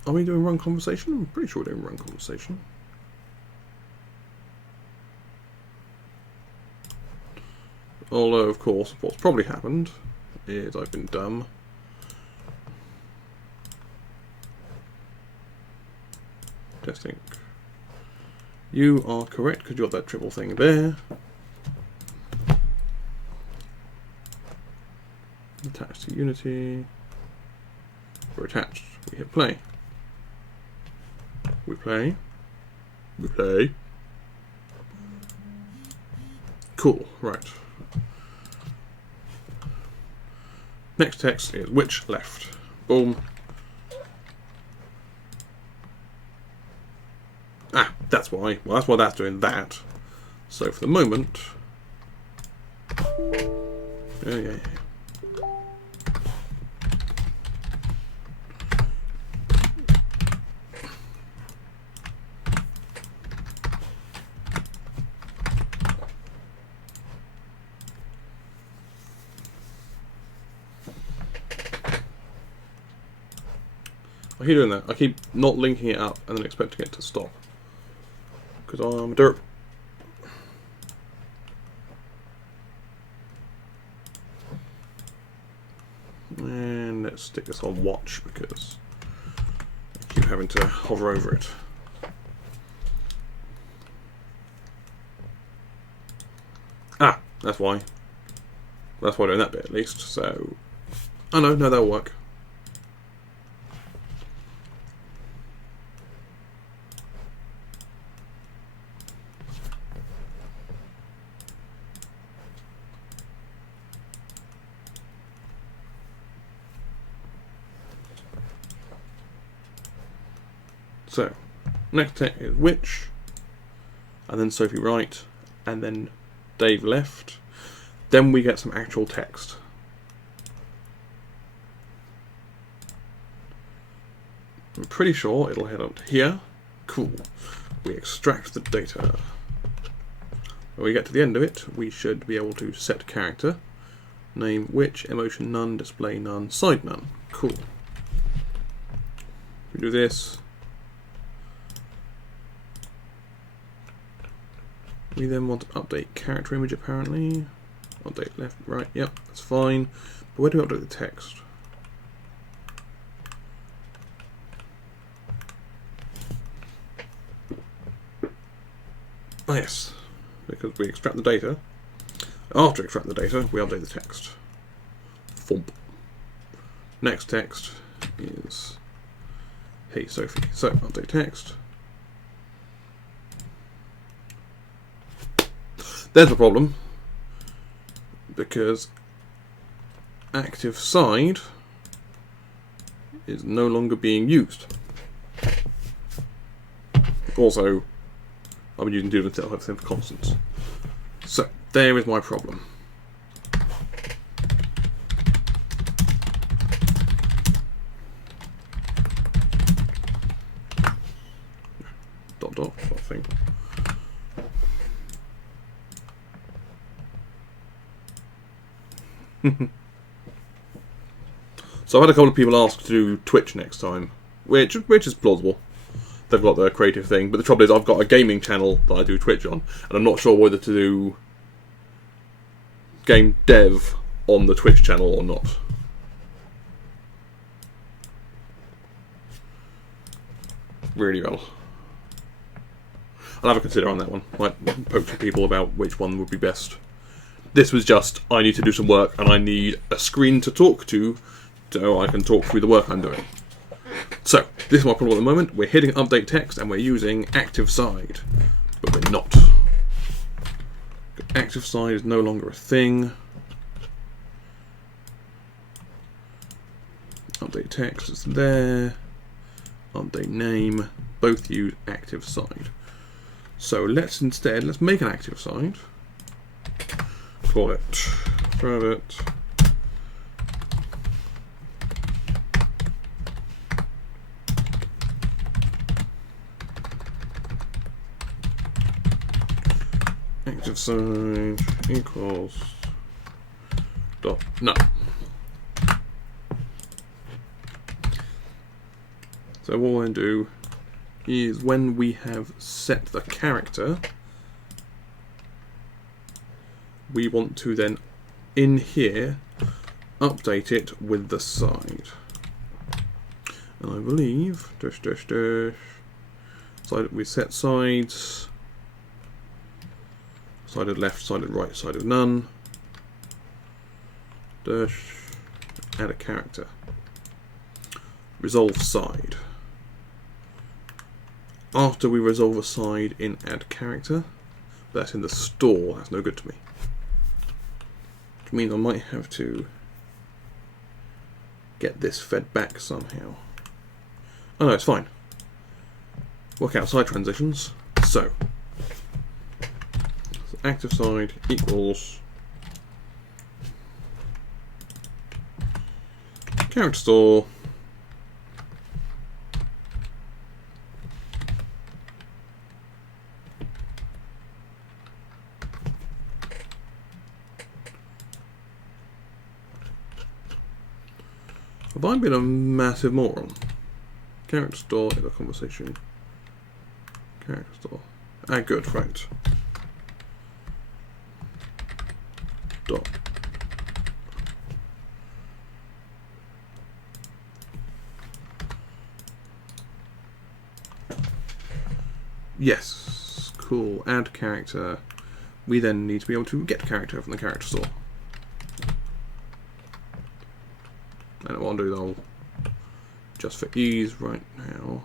Are we doing run conversation? I'm pretty sure we're doing run conversation. Although, of course, what's probably happened is I've been dumb. Testing. You are correct because you got that triple thing there. Attached to Unity. We're attached. We hit play. We play. We play. Cool. Right. Next text is which left. Boom. Ah, that's why. Well, that's why that's doing that. So for the moment, yeah. I keep doing that. I keep not linking it up and then expecting it to stop. Because I'm a derp. And let's stick this on watch because I keep having to hover over it. Ah, that's why. That's why I'm doing that bit at least. So, oh no, that'll work. So, next text is which, and then Sophie right, and then Dave left. Then we get some actual text. I'm pretty sure it'll head up to here. Cool. We extract the data. When we get to the end of it, we should be able to set character. Name which, emotion none, display none, side none. Cool. We do this. We then want to update character image apparently. Update left, right, yep, that's fine. But where do we update the text? Oh yes, because we extract the data. After extract the data, we update the text. Thump. Next text is hey Sophie. So update text. There's the problem, because active side is no longer being used. Also, I've been using do until I have for constants. So there is my problem. Dot thing. So I've had a couple of people ask to do Twitch next time, which is plausible. They've got their creative thing, but the trouble is I've got a gaming channel that I do Twitch on, and I'm not sure whether to do game dev on the Twitch channel or not. Really well. I'll have a consider on that one. Might poke to people about which one would be best. This was just, I need to do some work and I need a screen to talk to so I can talk through the work I'm doing. So, this is my problem at the moment. We're hitting update text and we're using active side, but we're not. Active side is no longer a thing. Update text is there. Update name, both use active side. So let's make an active side. Call it private active side equals dot none. So what we're going to do is when we have set the character, we want to then, in here, update it with the side. And I believe, side, we set sides, sided left, sided right, sided none, add a character, resolve side. After we resolve a side in add character, that's in the store, that's no good to me. Which means I might have to get this fed back somehow. Oh no, it's fine. Work out side transitions. So active side equals character store Have I been a massive moron? character store is a conversation. Character store. Ah, good, right. Dot. Yes, cool. Add character. We then need to be able to get character from the character store. And what I'll do though, just for ease right now,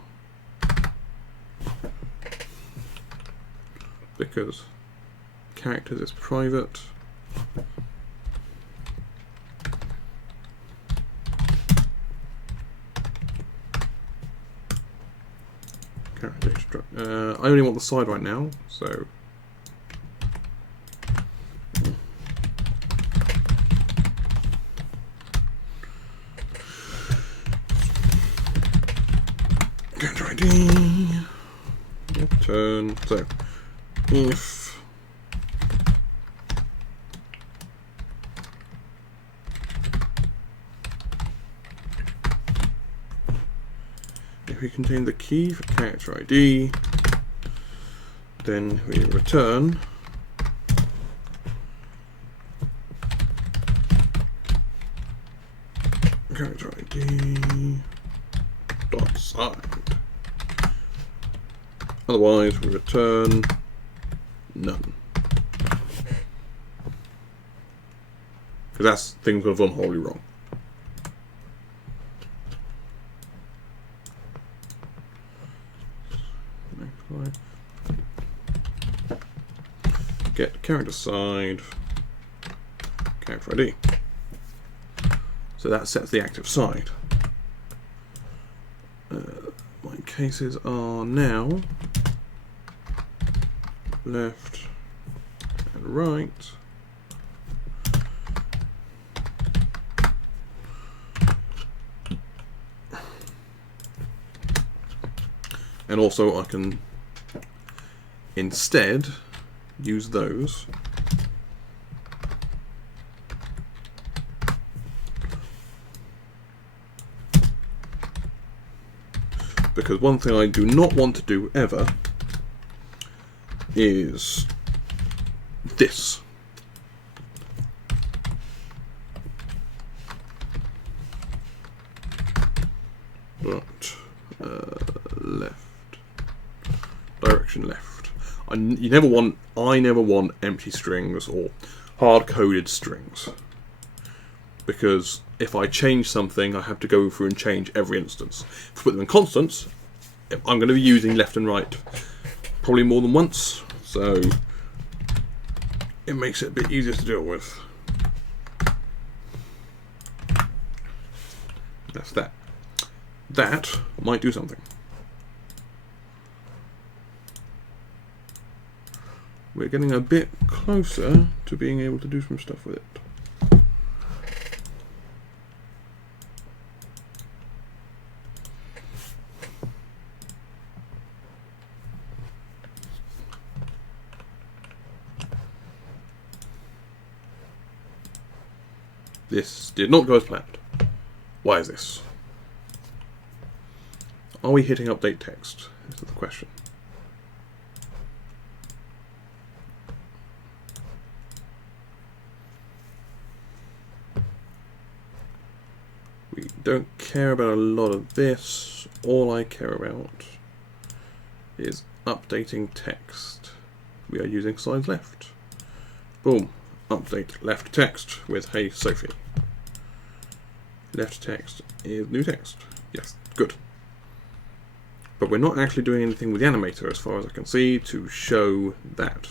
because characters is private. I only want the side right now, so character ID return. So if we contain the key for character ID, then we return character ID dot side. Otherwise, we return none, because that's things have gone horribly wrong. Get character side, character ID. So that sets the active side. My cases are now left and right. And also I can instead use those because one thing I do not want to do ever is this. But left, direction left. I never want empty strings or hard-coded strings, because if I change something, I have to go through and change every instance. If I put them in constants, I'm going to be using left and right probably more than once, so it makes it a bit easier to deal with. That's that. That might do something. We're getting a bit closer to being able to do some stuff with it. This did not go as planned. Why is this? Are we hitting update text? Is the question. We don't care about a lot of this. All I care about is updating text. We are using sides left. Boom. Update left text with Hey Sophie. Left text is new text. Yes, good. But we're not actually doing anything with the animator as far as I can see to show that.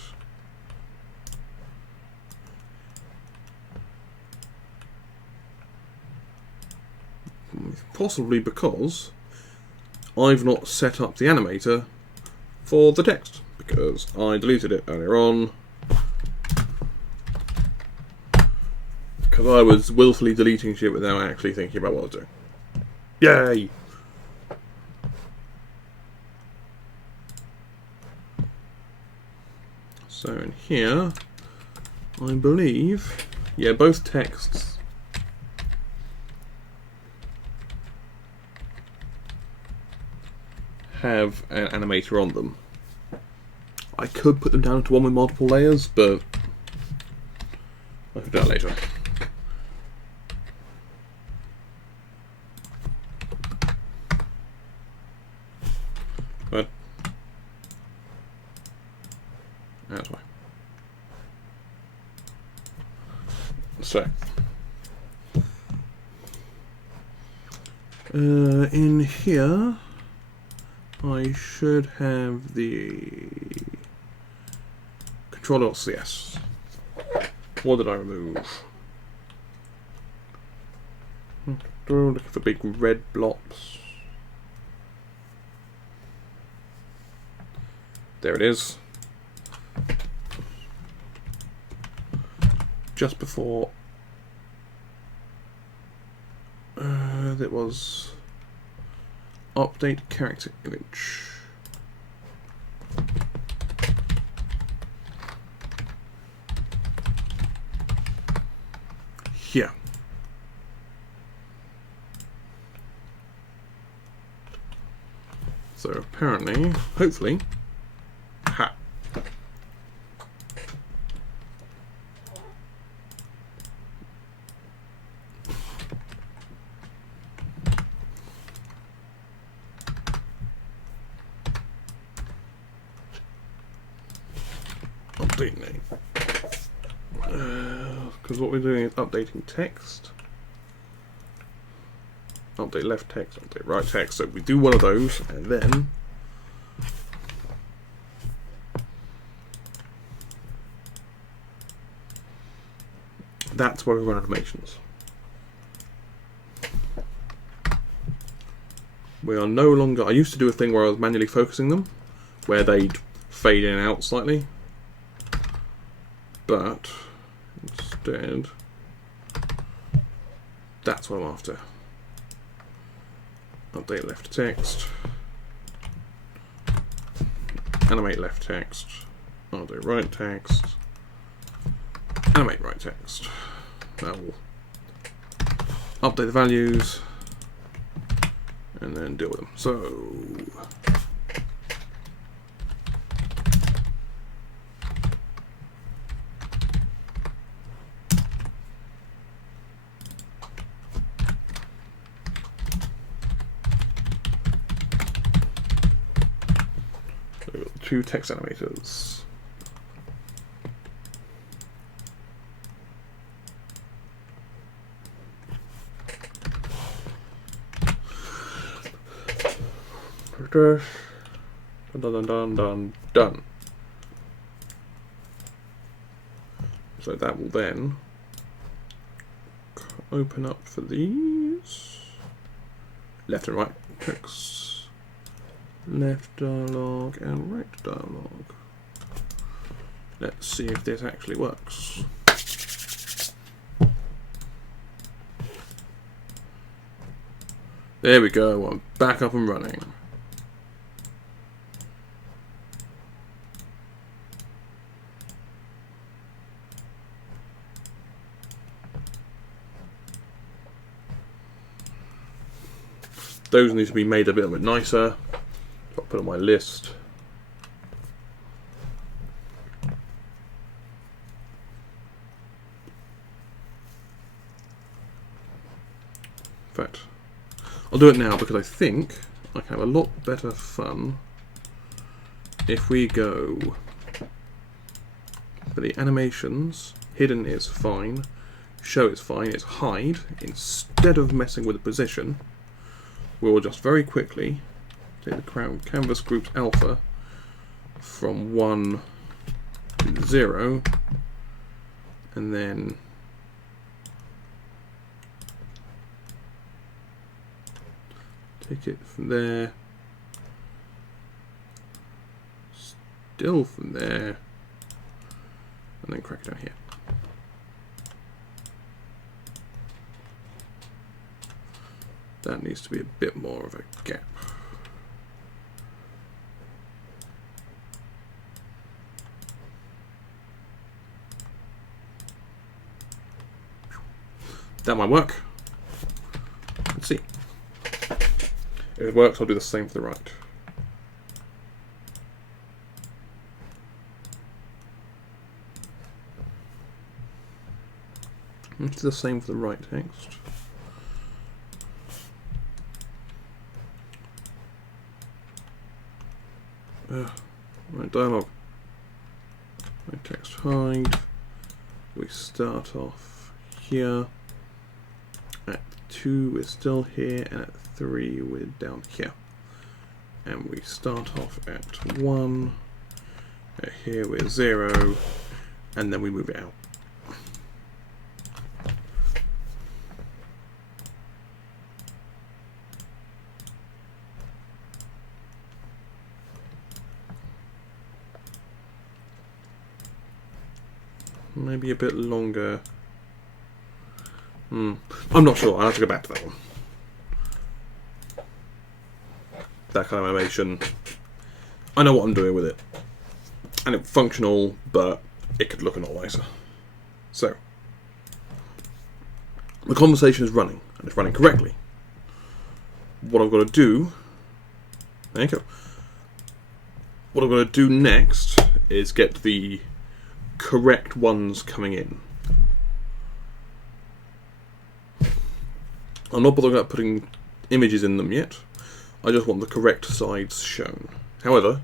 Possibly because I've not set up the animator for the text, because I deleted it earlier on. Because I was willfully deleting shit without actually thinking about what I was doing. Yay! So in here, I believe, yeah, both texts. have an animator on them. I could put them down to one with multiple layers, but I could do that later. But that's why. So in here I should have the control.cs. What did I remove? Looking for big red blobs. There it is. Just before that was update character image. Here. So apparently, hopefully, ha. Update name. Because what we're doing is updating text. Update left text, update right text. So we do one of those, and then that's where we run animations. We are no longer. I used to do a thing where I was manually focusing them, where they'd fade in and out slightly, but instead, that's what I'm after. Update left text, animate left text, update right text, animate right text. That will update the values and then deal with them. So we've got two text animators. Done. So that will then open up for these left and right text, left dialogue and right dialogue. Let's see if this actually works. There we go, I'm back up and running. Those need to be made a bit nicer. I'll put on my list. In fact, I'll do it now because I think I can have a lot better fun if we go for the animations. Hidden is fine, show is fine, it's hide. Instead of messing with the position, we'll just very quickly take the canvas groups alpha from 1 to 0 and then take it from there, still from there, and then crack it down here. That needs to be a bit more of a gap. That might work. Let's see. If it works, I'll do the same for the right. It's the same for the right text. Right dialogue. Right text hide. We start off here. At 2 we're still here, and at 3 we're down here. And we start off at 1. At here we're 0, and then we move it out. Maybe a bit longer. I'm not sure. I'll have to go back to that one. That kind of animation. I know what I'm doing with it. And it's functional, but it could look a lot nicer. So, the conversation is running, and it's running correctly. What I've got to do... There you go. What I've got to do next is get the correct ones coming in. I'm not bothering about putting images in them yet. I just want the correct sides shown. However,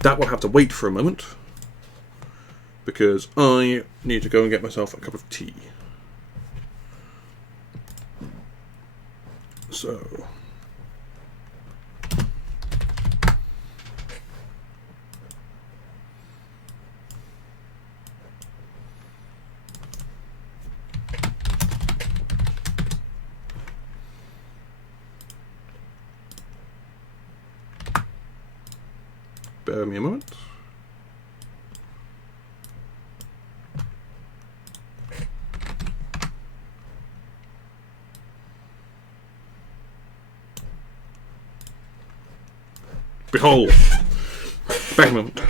that will have to wait for a moment because I need to go and get myself a cup of tea. So... bear with me a moment. Behold! Back a moment.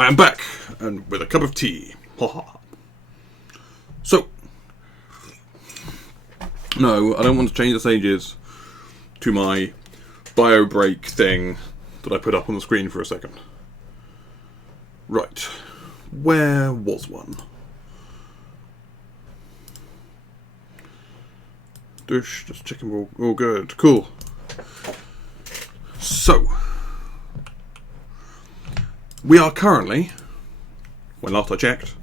I am back, and with a cup of tea. So, no, I don't want to change the stages to my bio break thing that I put up on the screen for a second. Right, where was one? Just checking we're all good. Cool. So, we are currently, when last I checked,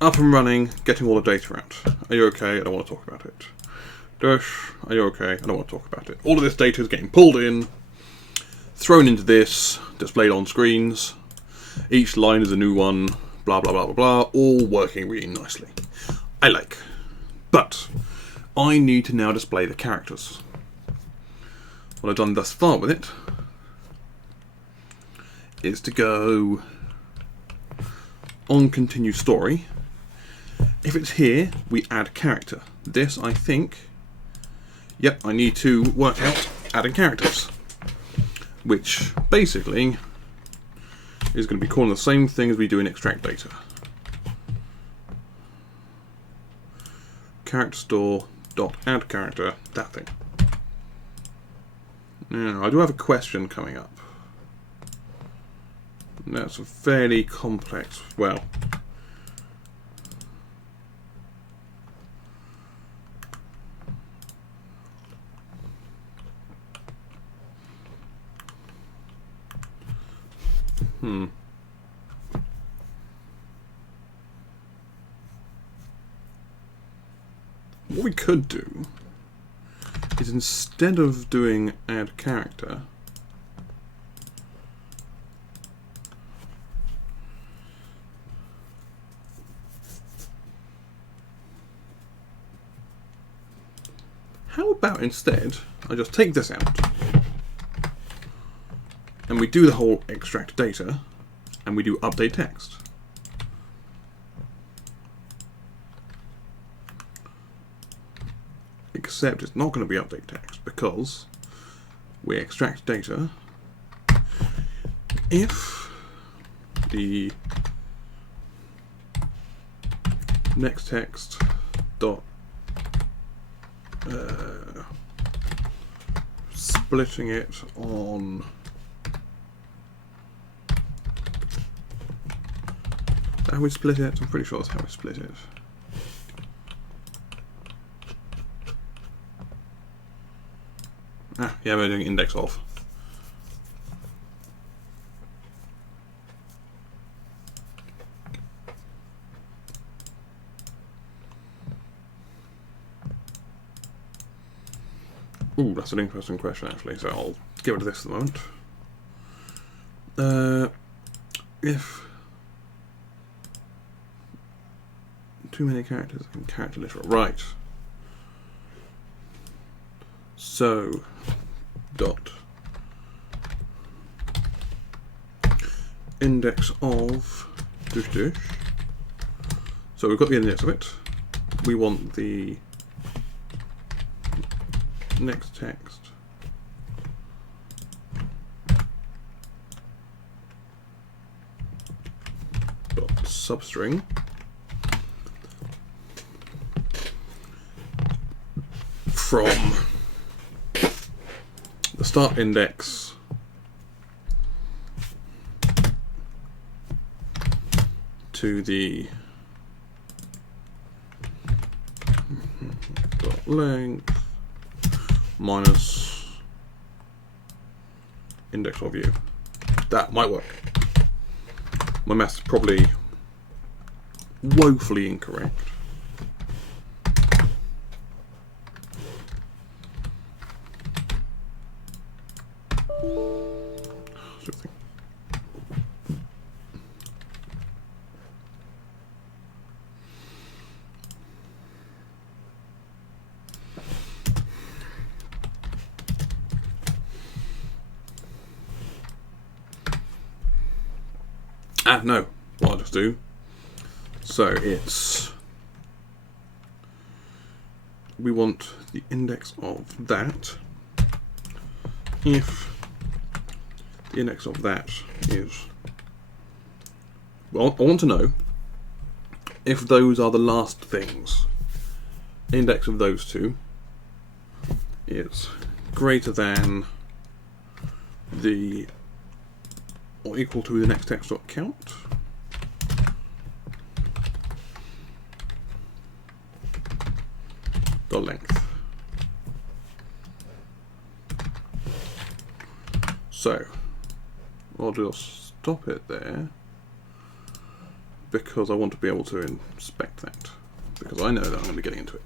up and running, getting all the data out. Are you okay? I don't want to talk about it. Dash, are you okay? I don't want to talk about it. All of this data is getting pulled in, thrown into this, displayed on screens. Each line is a new one, blah blah blah blah blah, all working really nicely. I like. But I need to now display the characters. What I've done thus far with it is to go on continue story. If it's here, we add character. This, I think, yep, I need to work out adding characters, which basically is going to be calling the same thing as we do in extract data. Character store dot add character, that thing. Now, I do have a question coming up. That's a fairly complex, well, what we could do is, instead of doing add character, how about instead I just take this out and we do the whole extract data and we do update text. Except it's not going to be update text because we extract data if the next text dot splitting it on how we split it. I'm pretty sure that's how we split it. Ah, yeah, we're doing index of. Ooh, that's an interesting question actually, so I'll get rid of this at the moment. If too many characters, I can character literal. Right. So, dot index of dish dish. So we've got the index of it. We want the next text dot substring from the start index to the dot length minus index of view. That might work. My maths is probably woefully incorrect. No, what I'll just do. So it's, we want the index of that. If the index of that is Well, I want to know if those are the last things. Index of those two is greater than the or equal to the next text.count. The length. So I'll just stop it there because I want to be able to inspect that, because I know that I'm going to be getting into it.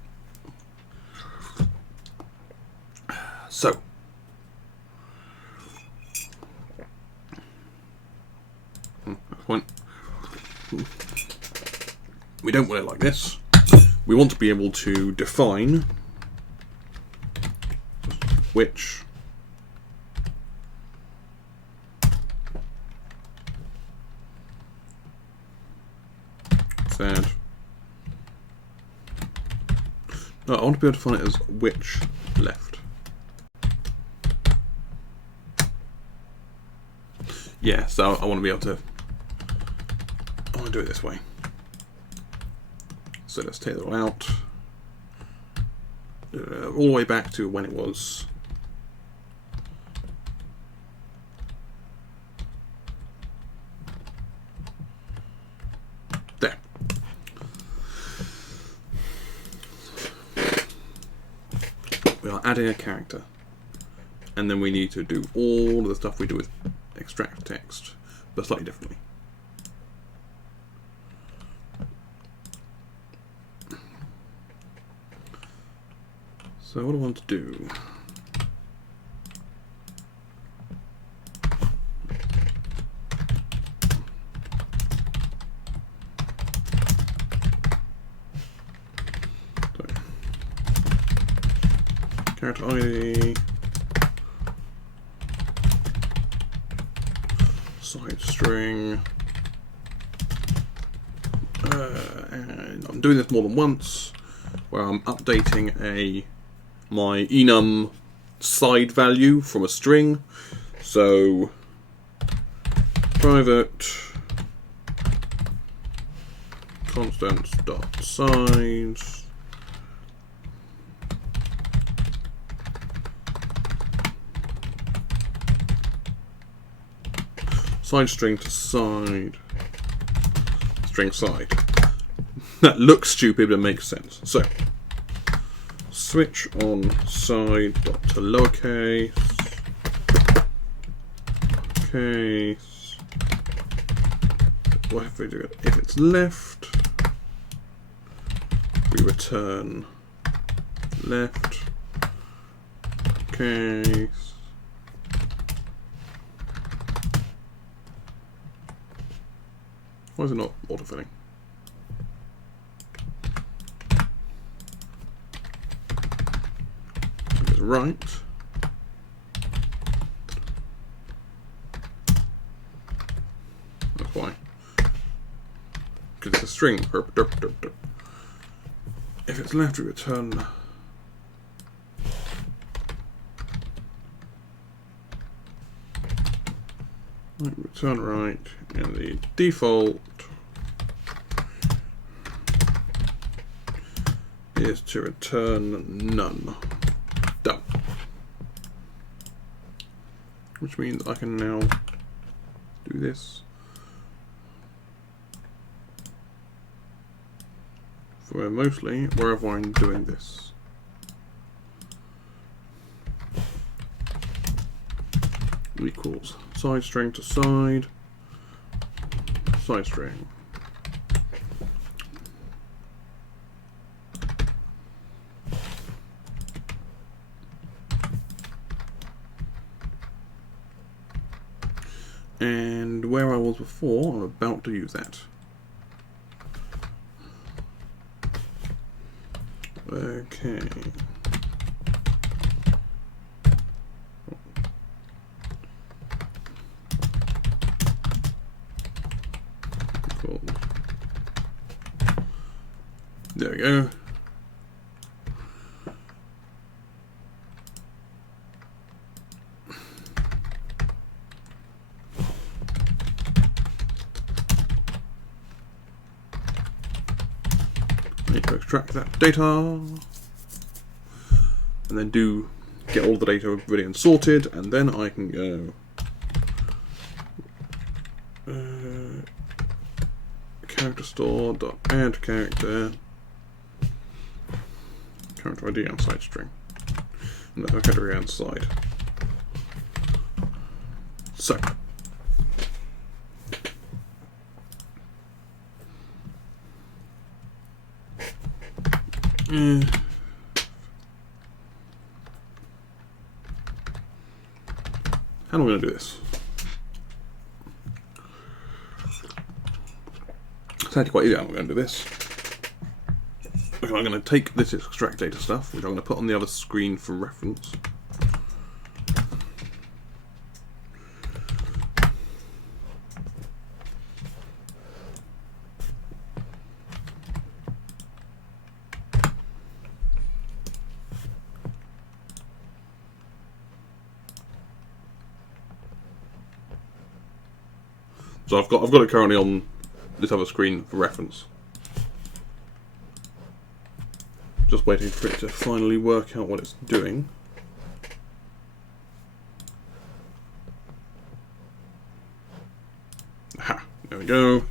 So point. We don't want it like this. We want to be able to define which said. No, I want to be able to define it as which left. Yeah, so I want to be able to. I want to do it this way. So let's take that all out. All the way back to when it was. There. We are adding a character. And then we need to do all of the stuff we do with extract text, but slightly differently. So what do I want to do? So, character ID, side string, and I'm doing this more than once, where I'm updating my enum side value from a string. So private constants dot size side string to side string side. That looks stupid, but it makes sense. So switch on side dot to lowercase case. What if we do it? If it's left, we return left case. Why is it not autofilling? Right. That's why. Because it's a string. Herp, derp, derp, derp. If it's left, we return. Return right, and the default is to return none. Done. Which means I can now do this for mostly wherever I'm doing this. Equals side string to side string. And where I was before, I'm about to use that. Okay. Cool. There we go. to extract that data, and then get all the data ready and sorted, and then I can go character store dot add character ID outside string. No, category outside. So how am I going to do this? It's actually quite easy how I'm going to do this. Okay, I'm going to take this extract data stuff, which I'm going to put on the other screen for reference. So I've got it currently on this other screen for reference. Just waiting for it to finally work out what it's doing. Aha, there we go.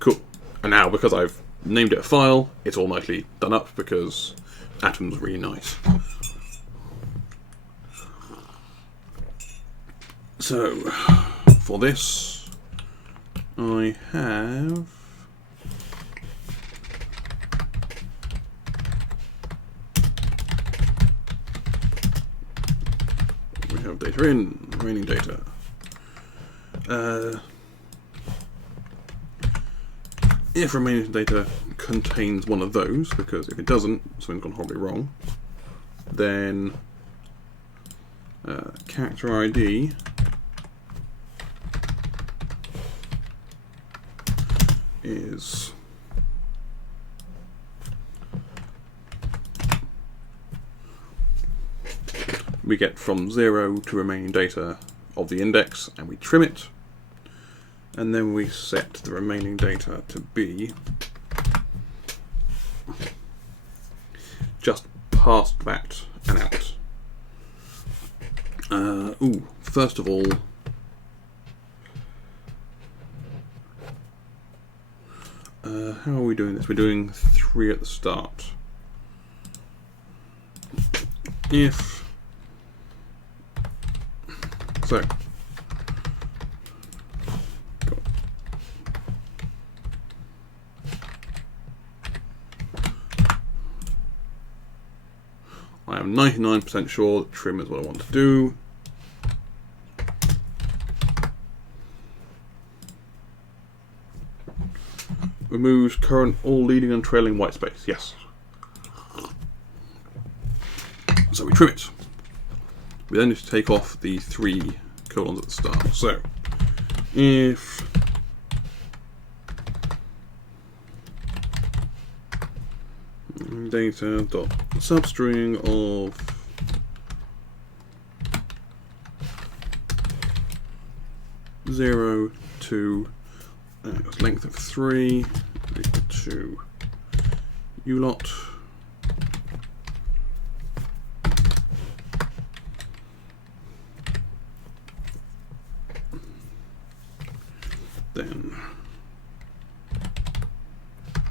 Cool. And now, because I've named it a file, it's all nicely done up because Atom's really nice. So, for this, I have data in, remaining data. If remaining data contains one of those, because if it doesn't, something's gone horribly wrong, then character ID is we get from 0 to remaining data of the index, and we trim it, and then we set the remaining data to be just past that and out. First of all, how are we doing this? We're doing 3 at the start. I am 99% sure that trim is what I want to do. Removes current all leading and trailing white space. Yes. So we trim it. We then need to take off the 3 colons at the start. So if data dot substring of zero to length of 3 equal to ulot then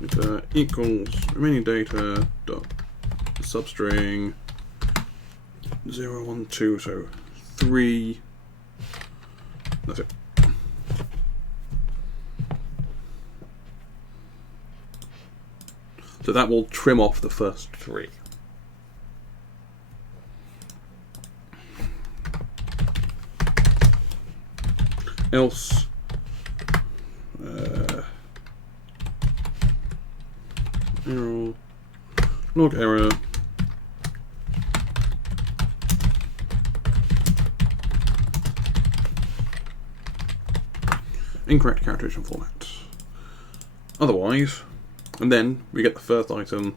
data equals remaining data dot substring 0, 1, 2, so 3. That's it. So that will trim off the first 3. Else, error, log error, incorrect characterization format. Otherwise, and then we get the first item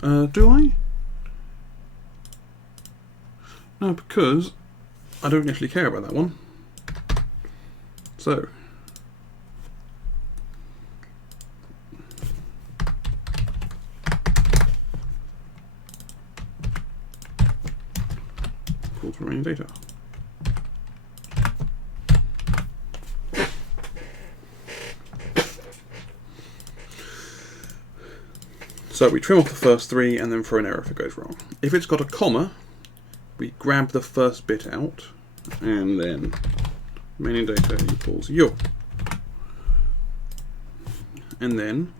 Do I? No, because I don't actually care about that one. So, equals remaining data. So we trim off the first three and then throw an error if it goes wrong. If it's got a comma, we grab the first bit out and then remaining data equals yo. And then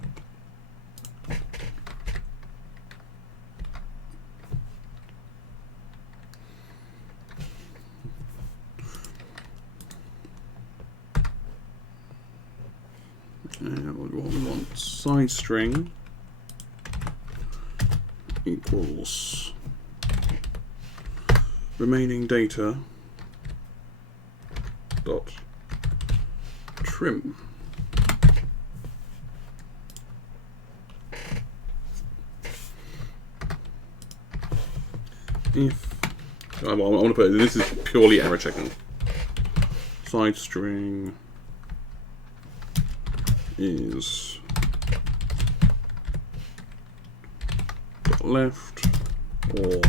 we want side string equals remaining data dot trim. If I want to put it, this is purely error checking. Side string is left or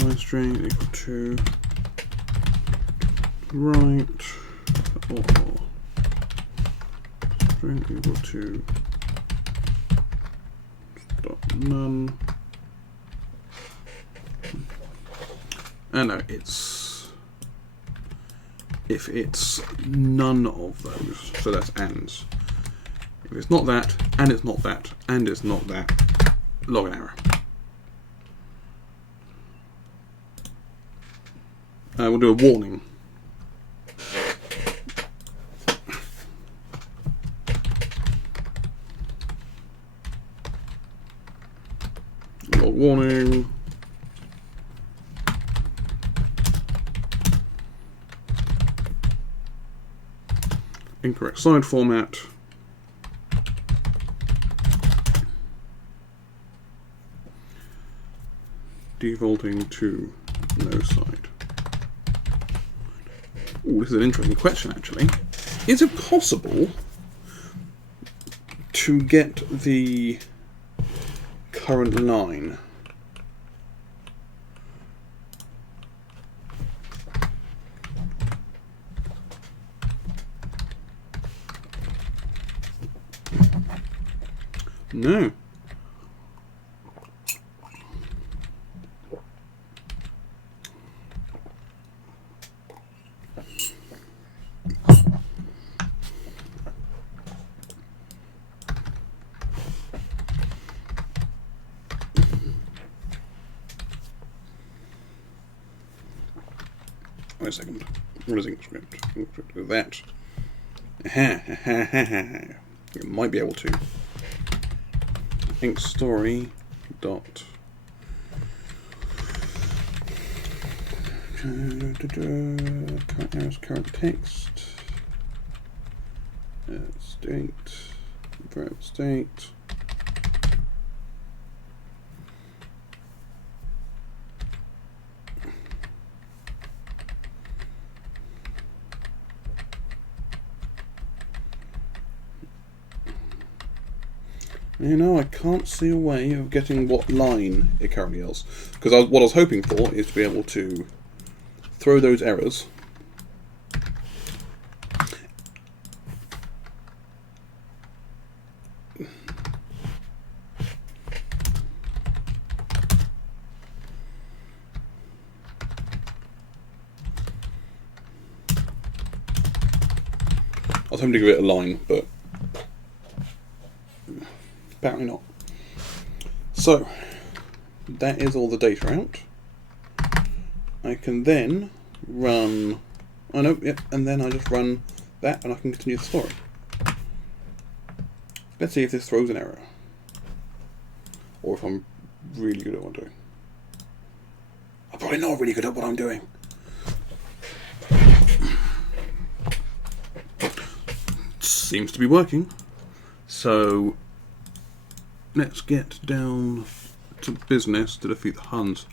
side string equal to right or string equal to dot none. And no, it's if it's none of those, so that's ands. If it's not that, and it's not that, and it's not that, log an error. We'll do a warning. Log warning. Incorrect side format. Defaulting to no side. Ooh, this is an interesting question actually. Is it possible to get the current line? No. Wait a second. What is InksScript? That. You might be able to. Ink story dot current errors, current text state variable state You know, I can't see a way of getting what line it currently is. Because what I was hoping for is to be able to throw those errors. I was hoping to give it a line, but apparently not. So, that is all the data out. I can then run... Oh no, yep, and then I just run that and I can continue the story. Let's see if this throws an error. Or if I'm really good at what I'm doing. I'm probably not really good at what I'm doing. Seems to be working. So let's get down to business to defeat the Huns.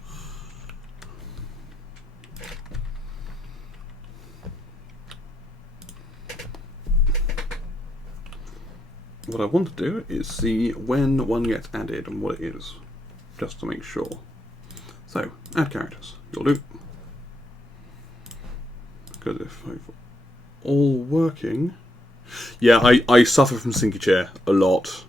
What I want to do is see when one gets added and what it is, just to make sure. So, add characters. You'll do. Because if I've all working... Yeah, I suffer from sinky chair a lot.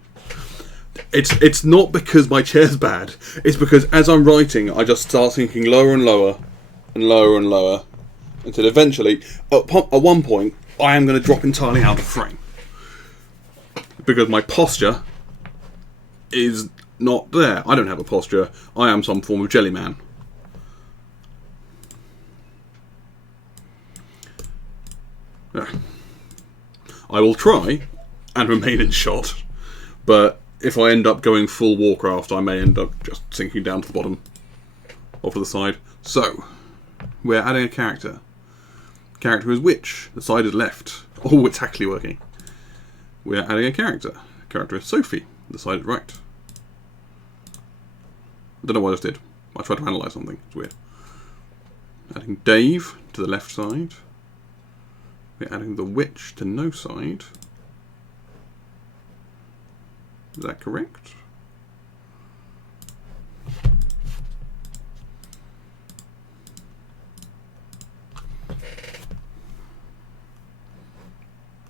It's not because my chair's bad. It's because as I'm writing, I just start sinking lower and lower, and lower and lower, until eventually, at one point, I am going to drop entirely out of frame. Because my posture is not there. I don't have a posture. I am some form of jelly man. I will try and remain in shot, but if I end up going full Warcraft, I may end up just sinking down to the bottom, off to the side. So, we're adding a character. Character is which? The side is left. Oh, it's actually working. We're adding a character. Character is Sophie. The side is right. I don't know what I just did. I tried to analyse something. It's weird. Adding Dave to the left side. We're adding the witch to no side. Is that correct?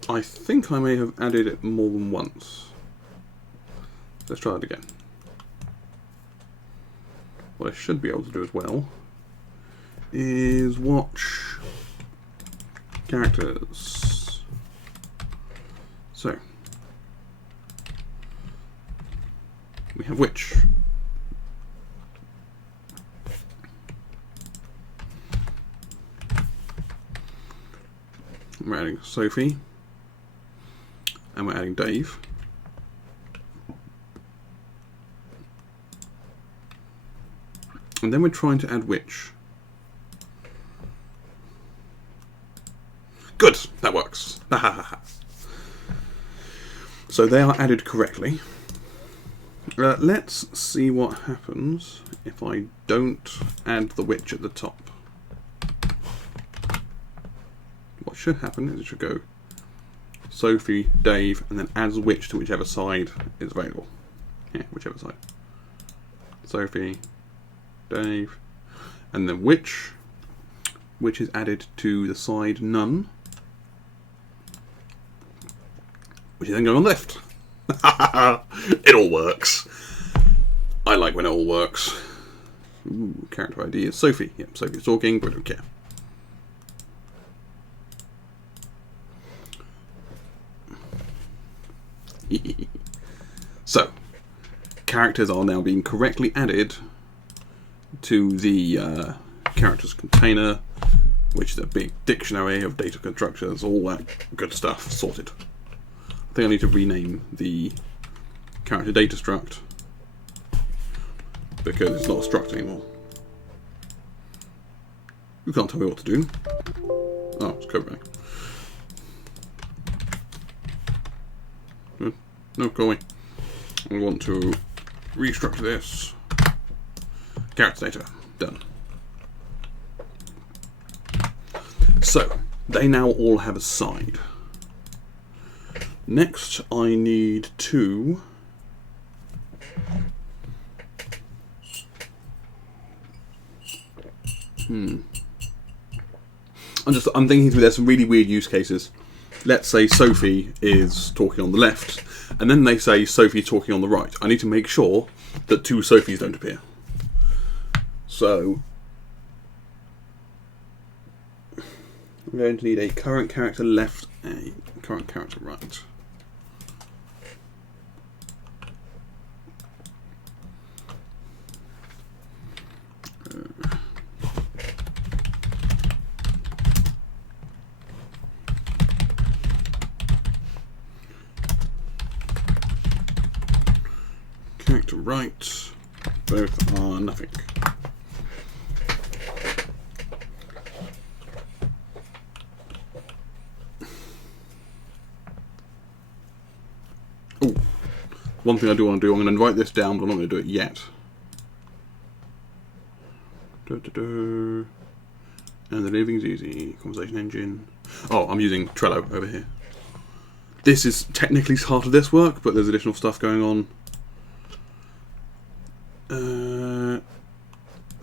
I think I may have added it more than once. Let's try it again. What I should be able to do as well is watch characters. So, we have witch. We're adding Sophie. And we're adding Dave. And then we're trying to add witch. Good, that works. So they are added correctly. Let's see what happens if I don't add the witch at the top. What should happen is it should go Sophie, Dave, and then adds witch to whichever side is available. Yeah, whichever side. Sophie, Dave, and then witch, which is added to the side none, which is then going on the left. It all works. I like when it all works. Ooh, character ID is Sophie. Yep, Sophie's talking, but I don't care. So, characters are now being correctly added to the characters container, which is a big dictionary of data constructors, all that good stuff sorted. I think I need to rename the character data struct because it's not a struct anymore. You can't tell me what to do. Oh, it's code running. No, go away. I want to restructure this. Character data. Done. So, they now all have a side. Next, I need to... I'm thinking through, there's some really weird use cases. Let's say Sophie is talking on the left, and then they say Sophie talking on the right. I need to make sure that two Sophies don't appear. So, I'm going to need a current character left, a current character right. Character right, both are nothing. Oh, one thing I do want to do, I'm going to write this down, but I'm not going to do it yet. And the living's easy. Conversation engine. Oh, I'm using Trello over here. This is technically part of this work, but there's additional stuff going on.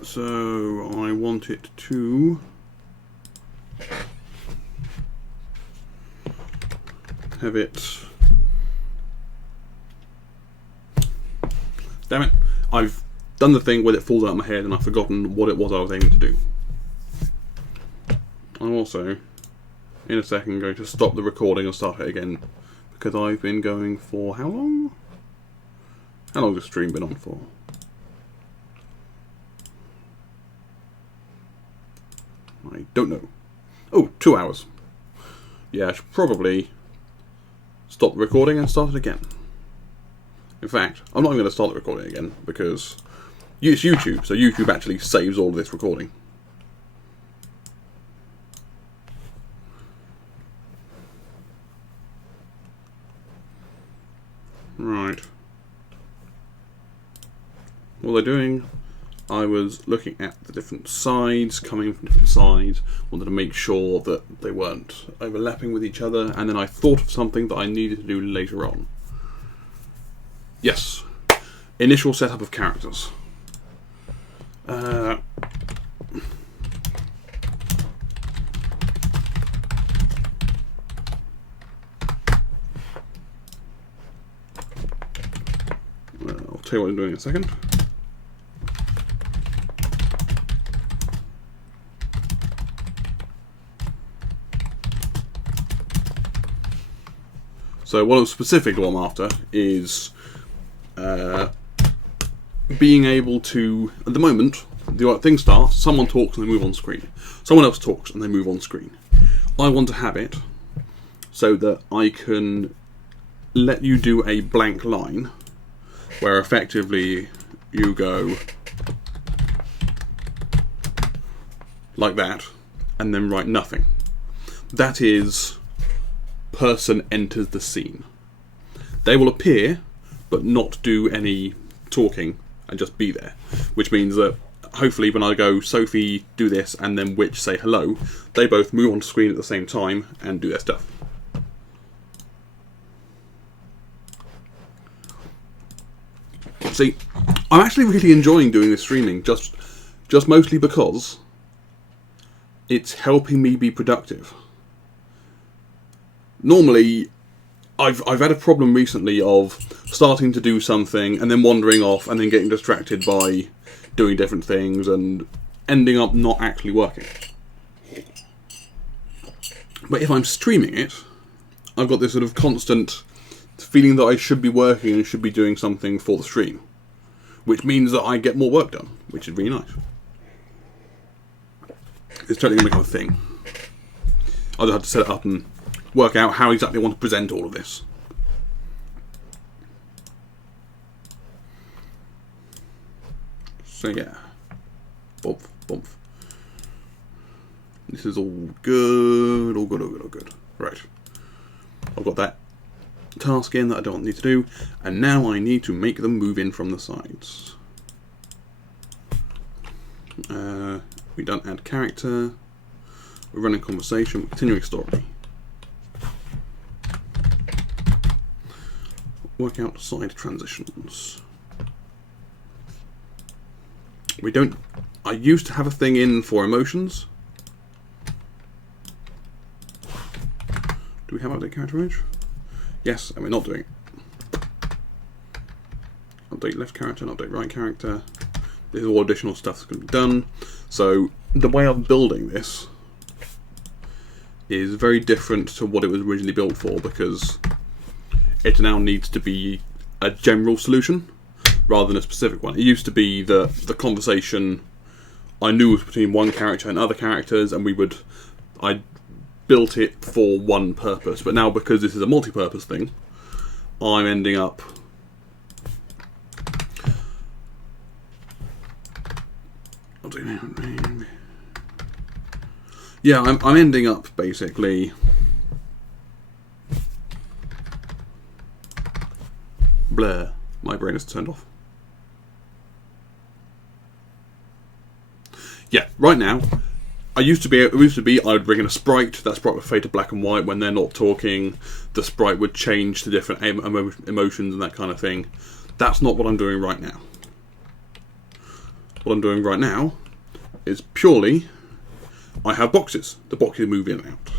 So I want it to have it. Damn it! I've done the thing where it falls out of my head and I've forgotten what it was I was aiming to do. I'm also, in a second, going to stop the recording and start it again because I've been going for how long? How long has the stream been on for? I don't know. Oh, 2 hours. Yeah, I should probably stop the recording and start it again. In fact, I'm not even going to start the recording again because it's YouTube, so YouTube actually saves all of this recording. Right. What they're doing, I was looking at the different sides, coming from different sides, wanted to make sure that they weren't overlapping with each other, and then I thought of something that I needed to do later on. Yes. Initial setup of characters. I'll tell you what I'm doing in a second. So what specifically I'm after is being able to, at the moment, the thing starts, someone talks and they move on screen. Someone else talks and they move on screen. I want to have it so that I can let you do a blank line where effectively you go like that and then write nothing. That is person enters the scene. They will appear but not do any talking and just be there, which means that hopefully when I go Sophie do this and then Witch say hello, they both move on screen at the same time and do their stuff. See, I'm actually really enjoying doing this streaming, just mostly because it's helping me be productive. Normally, I've had a problem recently of starting to do something and then wandering off and then getting distracted by doing different things and ending up not actually working. But if I'm streaming it, I've got this sort of constant feeling that I should be working and should be doing something for the stream, which means that I get more work done, which is really nice. It's totally going to become a thing. I'll just have to set it up and work out how exactly I want to present all of this. So yeah, bump, bump. This is all good, all good, all good, all good. Right, I've got that task in that I don't need to do, and now I need to make them move in from the sides. We don't add character. We're running conversation, continuing story. Work out side transitions. We don't. I used to have a thing in for emotions. Do we have update character image? Yes, and we're not doing it. Update left character and update right character. This is all additional stuff that's going to be done. So the way I'm building this is very different to what it was originally built for, because it now needs to be a general solution rather than a specific one. It used to be the conversation I knew was between one character and other characters, and I built it for one purpose. But now, because this is a multi-purpose thing, I'm ending up I'm ending up basically Blur. My brain is turned off. Yeah, right now, I used to be I would bring in a sprite. That sprite would fade to black and white when they're not talking. The sprite would change to different emotions and that kind of thing. That's not what I'm doing right now. What I'm doing right now is purely, I have boxes. The boxes move in and out.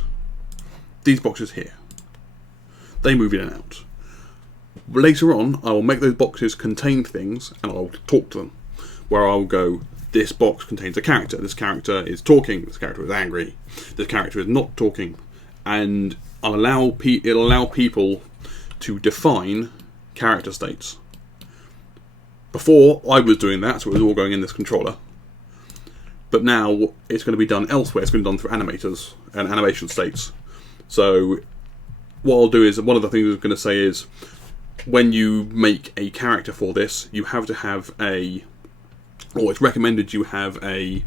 These boxes here, they move in and out. Later on, I will make those boxes contain things and I'll talk to them. Where I'll go, this box contains a character. This character is talking. This character is angry. This character is not talking. And it'll allow people to define character states. Before, I was doing that, so it was all going in this controller. But now, it's going to be done elsewhere. It's going to be done through animators and animation states. So, what I'll do is, one of the things I was going to say is, when you make a character for this, you have to have a, or it's recommended you have a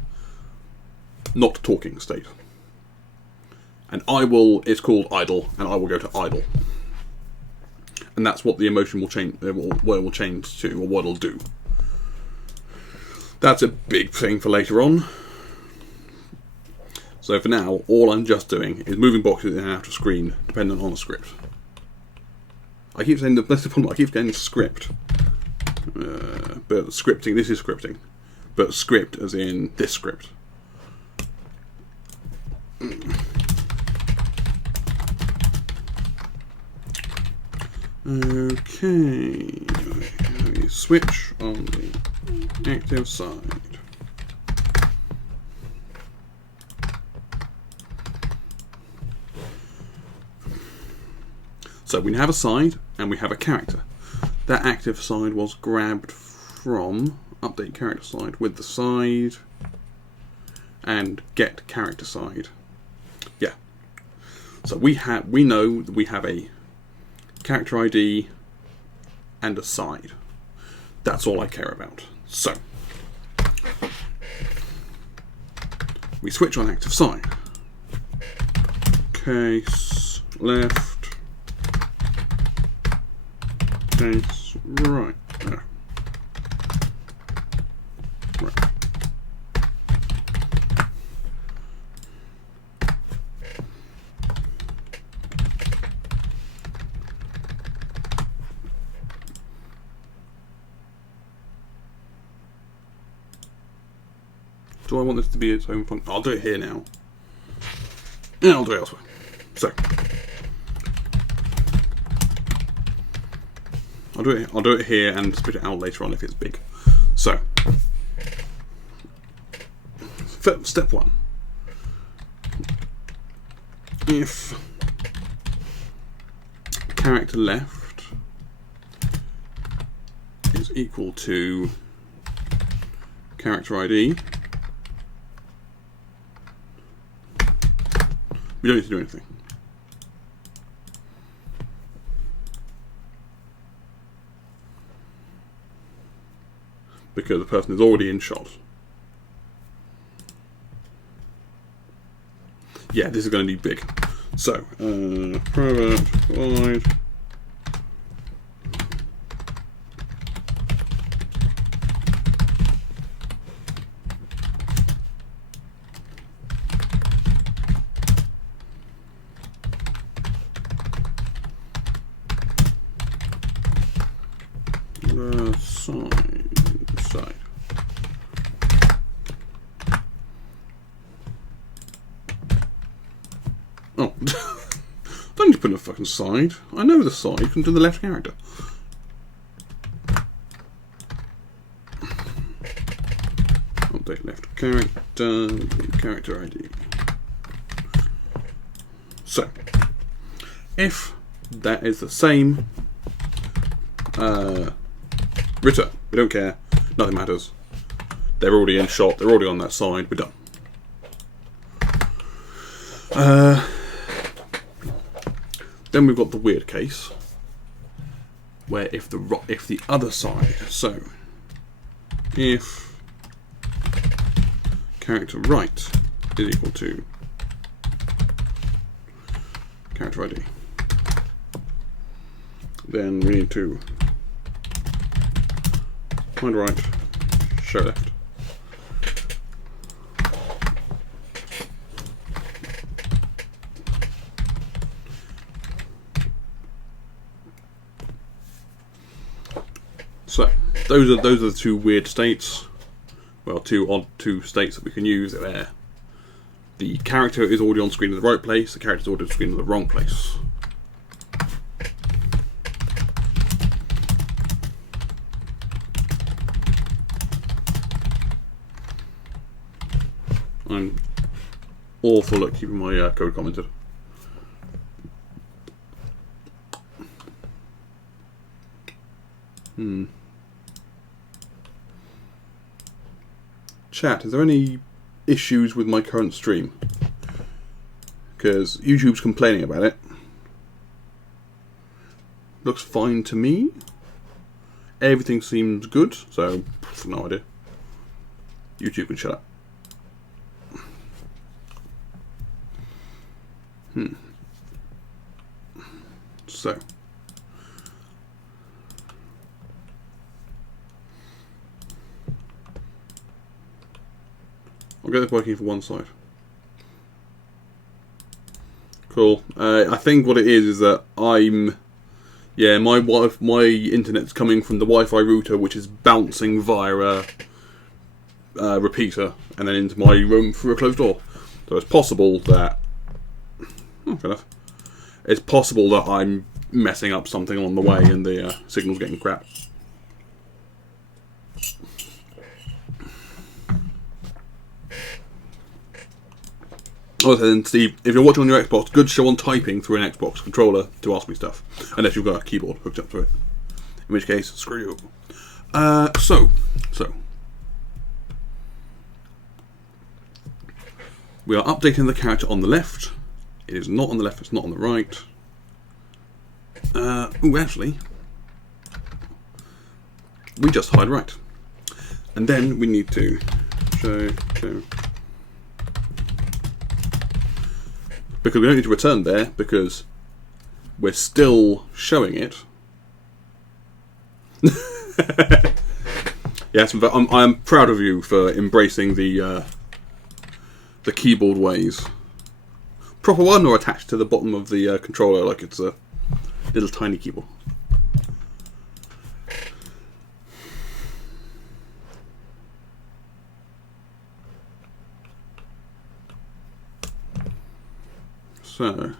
not talking state. And it's called idle, and I will go to idle. And that's what the emotion will change, what it will change to, or what it'll do. That's a big thing for later on. So for now, all I'm just doing is moving boxes in and out of screen, dependent on the script. I keep saying that's the problem. I keep getting script, but scripting. This is scripting, but script as in this script. Okay, we switch on the active side. So we have a side and we have a character. That active side was grabbed from update character side with the side and get character side. Yeah. So we know that we have a character ID and a side. That's all I care about. So we switch on active side. Case left. Case right. Right. Do I want this to be its own function? I'll do it here now. And I'll do it elsewhere. So I'll do it here and spit it out later on if it's big. So step one. If character left is equal to character ID, we don't need to do anything. Because the person is already in shot. Yeah, this is going to need big. So, private void. Side. Oh, don't need to put in a fucking side. I know the side. You can do the left character. Update left character ID. So, if that is the same, return. We don't care. Nothing matters. They're already in shot. They're already on that side. We're done. Then we've got the weird case where if the other side, so if character right is equal to character ID, then we need to hide right, show left. So those are the two weird states. Well, two states that we can use there. The character is already on screen in the right place. The character is already on screen in the wrong place. I'm awful at keeping my code commented. Chat, is there any issues with my current stream? Because YouTube's complaining about it. Looks fine to me. Everything seems good, so no idea. YouTube can shut up. So I'll get this working for one side. Cool. I think what it is that my internet's coming from the Wi-Fi router, which is bouncing via a repeater and then into my room through a closed door. So it's possible that fair enough. It's possible that I'm messing up something along the way and the signal's getting crap. Also, then, Steve, if you're watching on your Xbox, good show on typing through an Xbox controller to ask me stuff. Unless you've got a keyboard hooked up to it. In which case, screw you. So. We are updating the character on the left. It is not on the left, it's not on the right. Actually, we just hide right. And then we need to show. Because we don't need to return there, because we're still showing it. Yes, I'm proud of you for embracing the keyboard ways. Proper one, or attached to the bottom of the controller like it's a little tiny keyboard. So.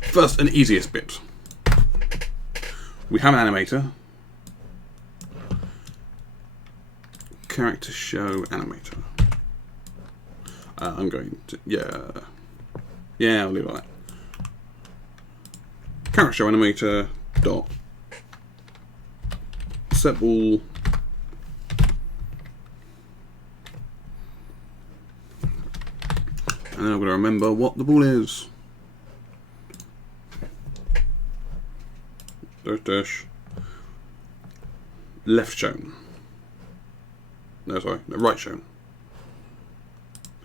First and easiest bit. We have an animator. Character show animator. I'm going to, yeah, I'll leave it like that. Character show animator dot set ball and then I'm going to remember what the ball is. Dash left shown. No, sorry, no, right shown.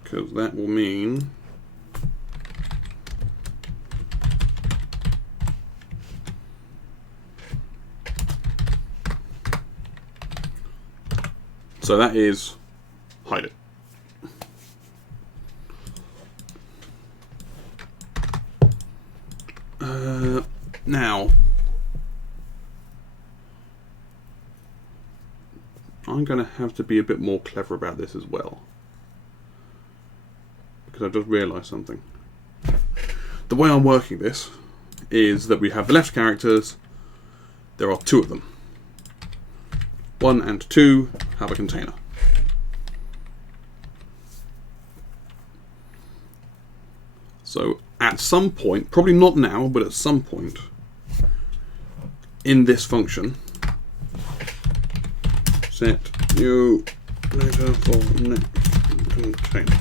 Because that will mean so that is hide it. Now I'm going to have to be a bit more clever about this as well, because I've just realised something. The way I'm working this is that we have the left characters. There are two of them. 1 and 2 have a container. So at some point, probably not now, but at some point in this function, set new data for next container.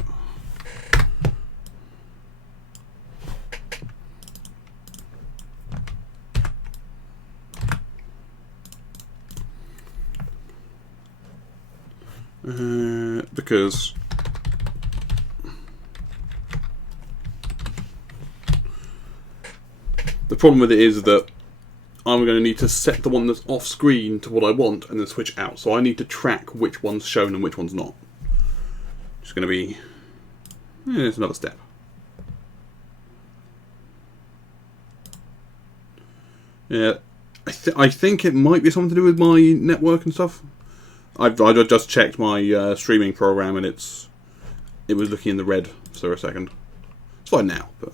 Because the problem with it is that I'm going to need to set the one that's off screen to what I want and then switch out. So I need to track which one's shown and which one's not. It's going to be... it's another step. Yeah, I think it might be something to do with my network and stuff. I just checked my streaming program and it was looking in the red for a second. It's fine now, but...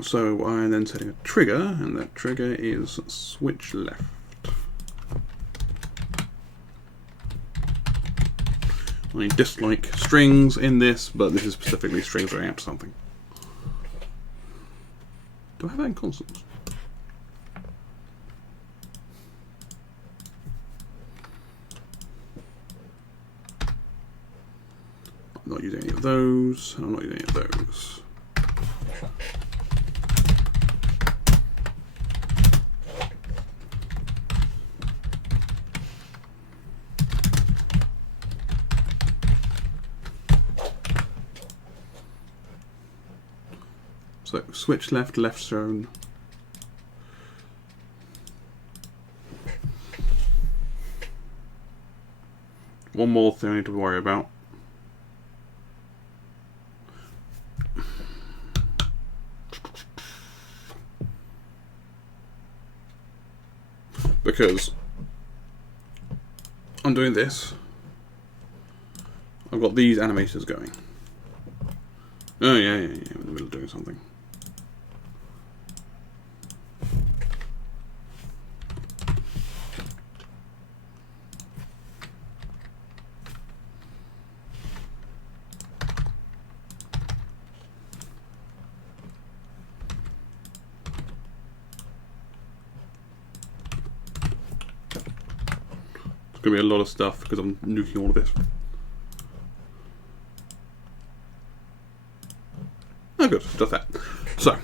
So I'm then setting a trigger, and that trigger is switch left. I dislike strings in this, but this is specifically strings going out to something. Do I have that in constants? I'm not using any of those, and I'm not using any of those. So switch left, left shown. One more thing I need to worry about. Because I'm doing this. I've got these animators going. Oh yeah, I'm in the middle of doing something. It's going to be a lot of stuff because I'm nuking all of this. Oh good, just that. So,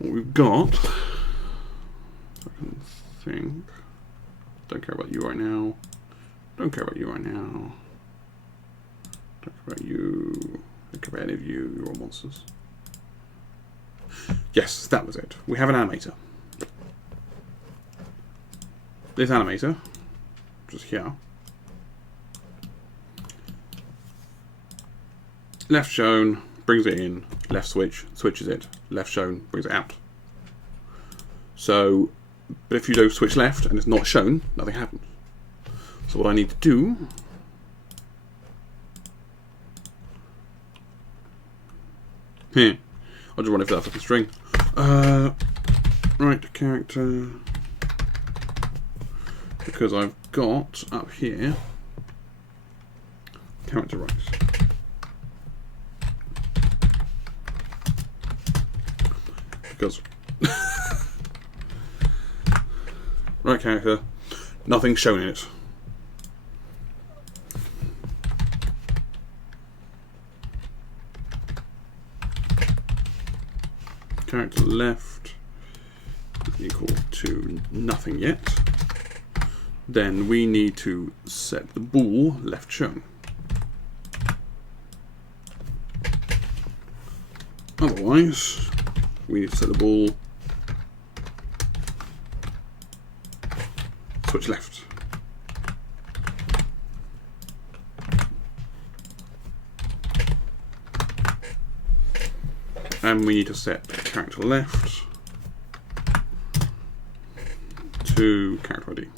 what we've got, I can think, don't care about you right now, don't care about you right now, don't care about you, don't care about any of you, you're all monsters. Yes, that was it. We have an animator. This animator, just here, left shown, brings it in, left switch, switches it, left shown, brings it out. So, but if you do switch left and it's not shown, nothing happens. So what I need to do I'll just run it for that fucking string. Right, character, because I've got up here character rights. Because right character, nothing's shown in it. Character left equal to nothing yet. Then we need to set the bool left shown. Otherwise, we need to set the bool switch left. And we need to set character left to character ID.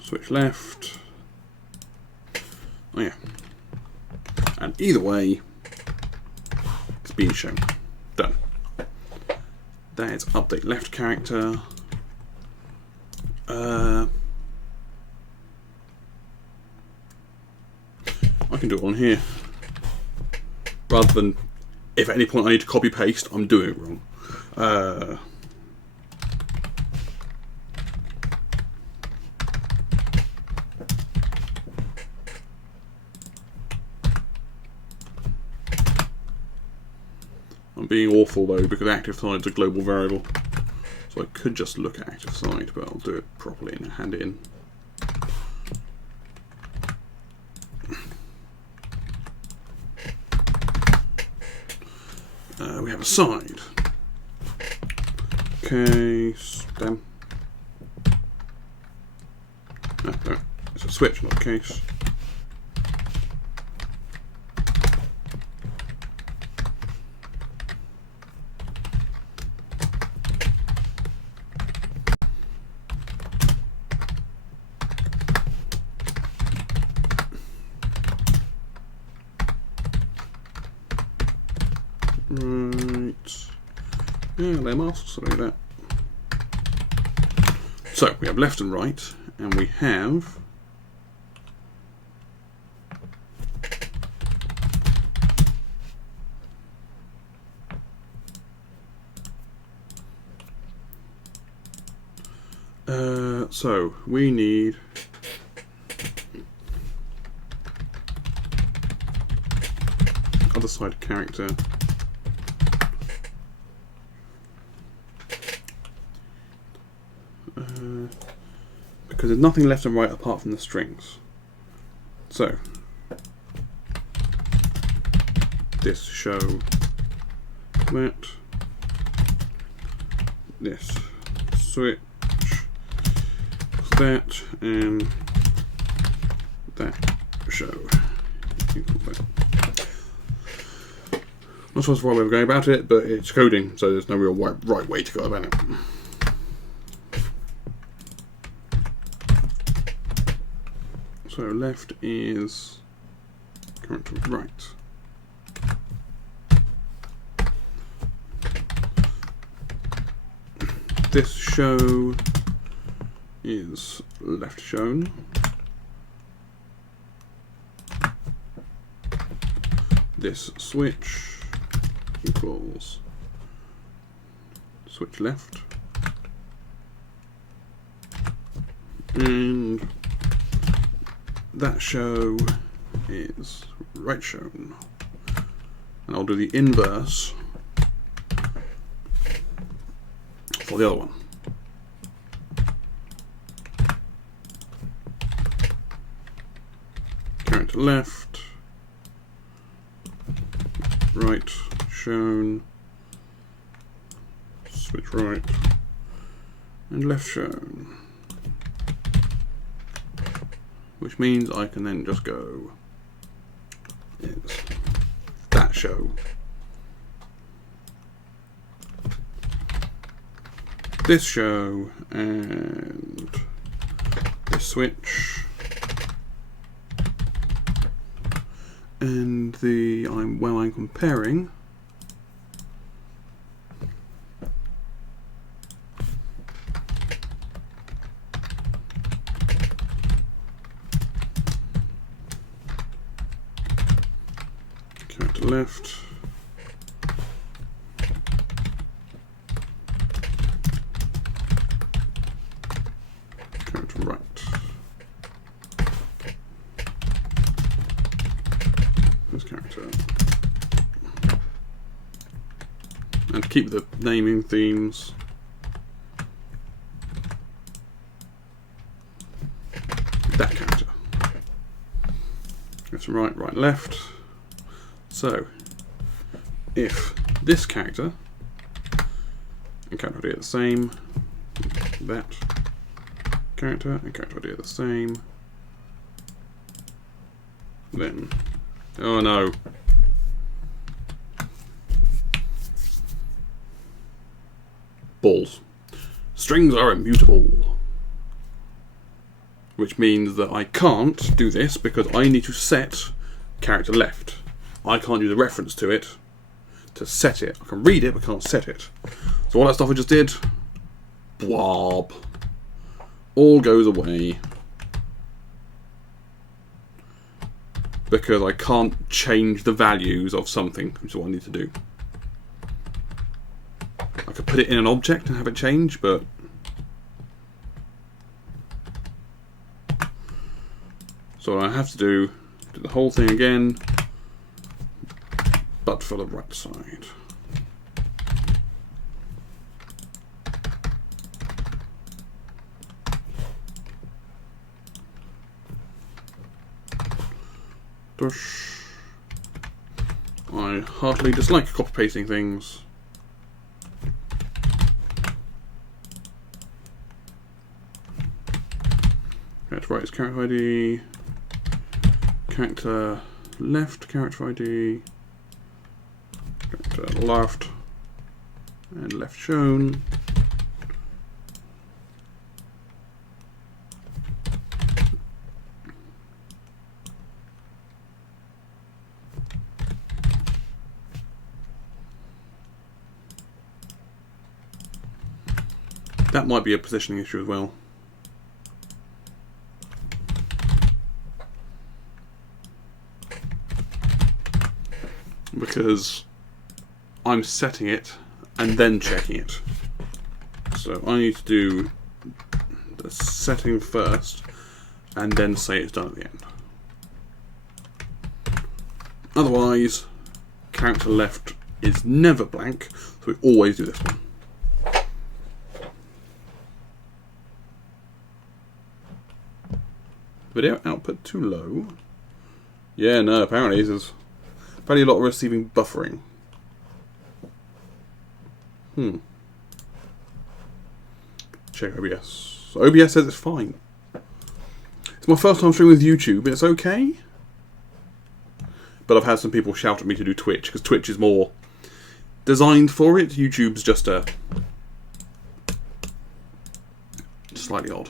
Switch left. Oh yeah. And either way, it's being shown. Done. That's update left character. I can do it on here rather than if at any point I need to copy paste, I'm doing it wrong. I'm being awful though, because active side is a global variable. So I could just look at active side, but I'll do it properly and hand it in. We have a side. Case. Damn. No, it's a switch, not a case. Right. Yeah, they're masks, something like that. So we have left and right, and we have so we need other side character. Because there's nothing left and right apart from the strings. So this show that, this switch that, and that show equal that. Not sure that's the right way of going about it, but it's coding, so there's no real right way to go about it. So left is current to right. This show is left shown. This switch equals switch left. And that show is right shown. And I'll do the inverse for the other one. Character left, right shown, switch right, and left shown. Which means I can then just go is that show, this show, and this switch, and when I'm comparing, character left, character right. This character. And to keep the naming themes, that character. Left and right, right, left. So, if this character and character ID are the same, that character and character ID are the same, then, oh no. Balls. Strings are immutable. Which means that I can't do this because I need to set character left. I can't use a reference to it to set it. I can read it, but can't set it. So all that stuff I just did, blob, all goes away. because I can't change the values of something, which is what I need to do. I could put it in an object and have it change, but so what I have to do the whole thing again, but for the right side. I heartily dislike copy pasting things. Character right is character ID. Character left, character ID. Character left, and left shown. That might be a positioning issue as well. Because I'm setting it and then checking it. So I need to do the setting first and then say it's done at the end. Otherwise, character left is never blank, so we always do this one. Video output too low. Yeah, no, apparently there's apparently a lot of receiving buffering. Check OBS. So OBS says it's fine. It's my first time streaming with YouTube, it's okay. But I've had some people shout at me to do Twitch, because Twitch is more designed for it. YouTube's just slightly odd.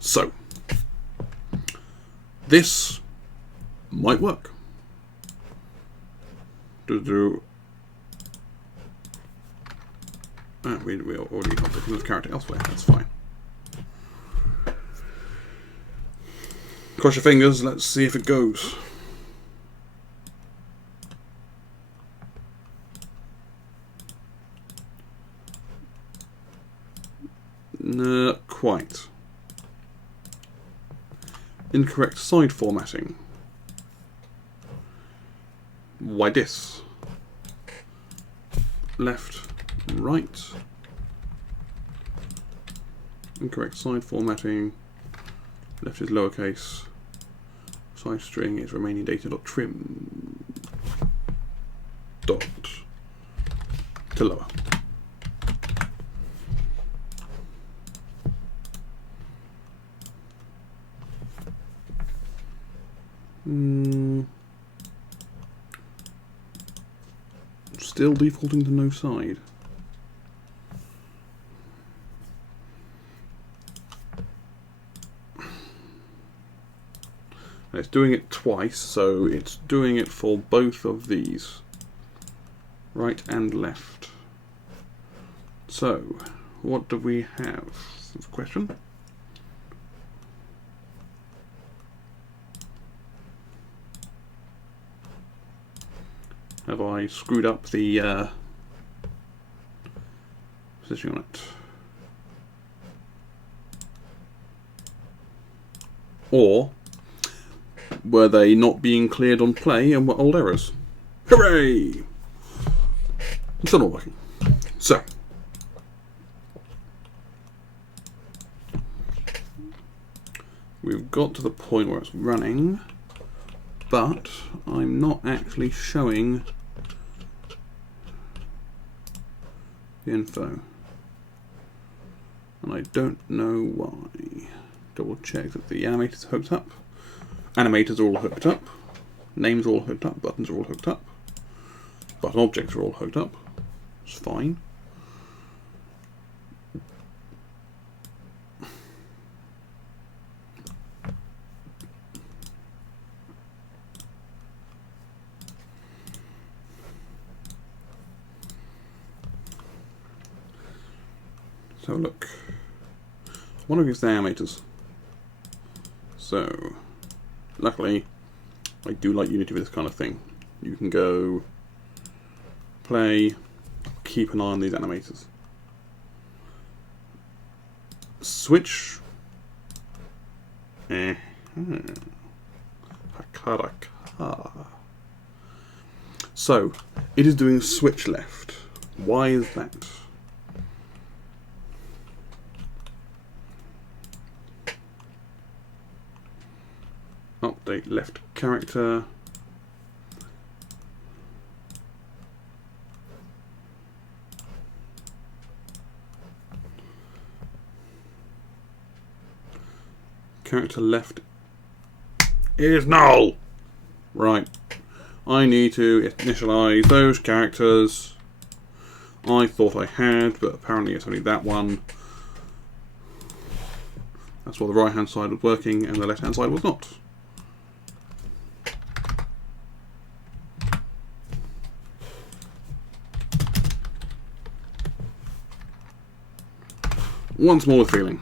So this might work. We already have the character elsewhere, that's fine. Cross your fingers, let's see if it goes. Not quite. Incorrect side formatting. Why this? Left, right. Incorrect side formatting. Left is lowercase. Side string is remaining data.trim. Dot to lower. Still defaulting to no side. And it's doing it twice, so it's doing it for both of these. Right and left. So, what do we have? That's a question. Have I screwed up the position on it? Or were they not being cleared on play and were old errors? Hooray! It's still not working. So, we've got to the point where it's running, but I'm not actually showing the info. And I don't know why. Double check that the animator's hooked up. Animators are all hooked up. Names are all hooked up. Buttons are all hooked up. Button objects are all hooked up. It's fine. So look, one of these animators. So, luckily, I do like Unity with this kind of thing. You can go play, keep an eye on these animators. Switch. So, it is doing switch left. Why is that? Update left character. Character left is null. Right. I need to initialize those characters. I thought I had, but apparently it's only that one. That's why the right hand side was working and the left hand side was not. Once more with feeling.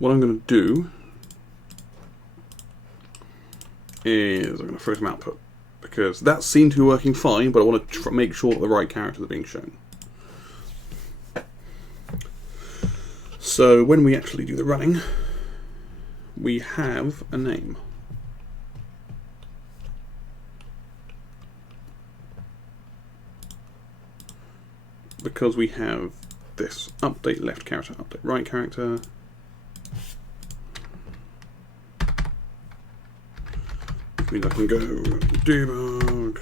What I'm going to do is I'm going to throw some output, because that seemed to be working fine, but I want to make sure that the right characters are being shown. So when we actually do the running, we have a name. Because we have this update left character, update right character. Which means I can go debug.log.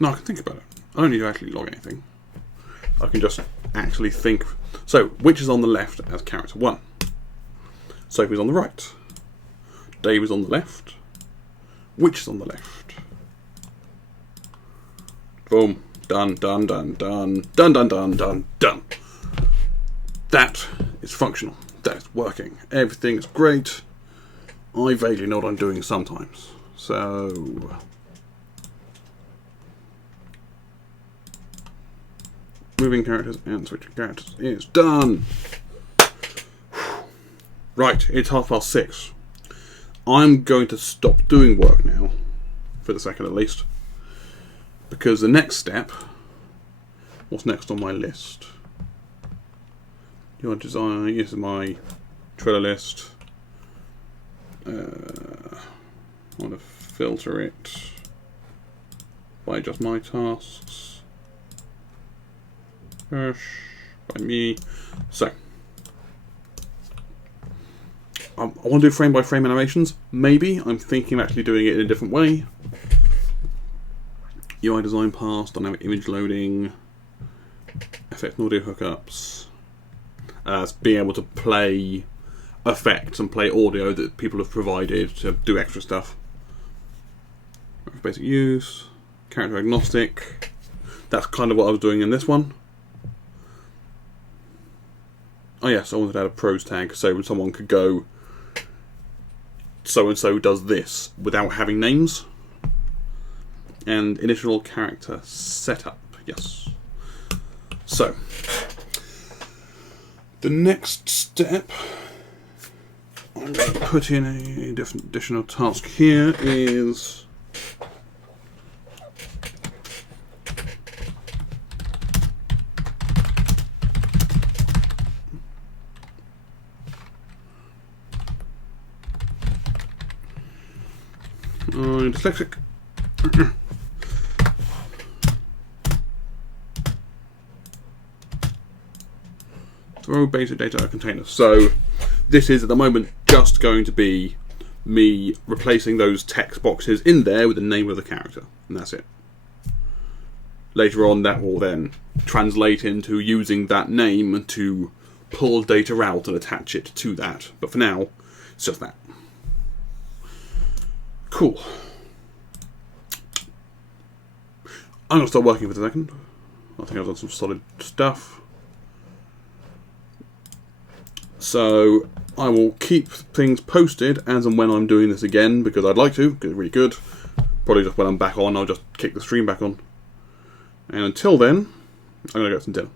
No, I can think about it. I don't need to actually log anything. I can just actually think. So, which is on the left as character 1? Sophie's on the right. Dave is on the left. Which is on the left? Boom. Done, done, done, done. Done, done, done, done, done. That is functional. That is working. Everything is great. I vaguely know what I'm doing sometimes. So... moving characters and switching characters is done. Right, it's 6:30. I'm going to stop doing work now, for the second at least, because the next step, what's next on my list? Your design, this is my Trello list. I want to filter it by just my tasks. By me. So I want to do frame by frame animations. Maybe I'm thinking of actually doing it in a different way. UI design pass, dynamic image loading, effects and audio hookups, being able to play effects and play audio that people have provided to do extra stuff. Basic use, character agnostic. That's kind of what I was doing in this one. Oh yes, I wanted to add a pros tag so someone could go so-and-so does this without having names. And initial character setup, yes. So, the next step, I'm going to put in a different additional task here is... I'm dyslexic. Throw basic data a container. So this is at the moment just going to be me replacing those text boxes in there with the name of the character, and that's it. Later on that will then translate into using that name to pull data out and attach it to that. But for now, it's just that. Cool. I'm going to start working for a second. I think I've done some solid stuff. So I will keep things posted as and when I'm doing this again, because I'd like to, because it's really good. Probably just when I'm back on, I'll just kick the stream back on. And until then, I'm going to get some dinner.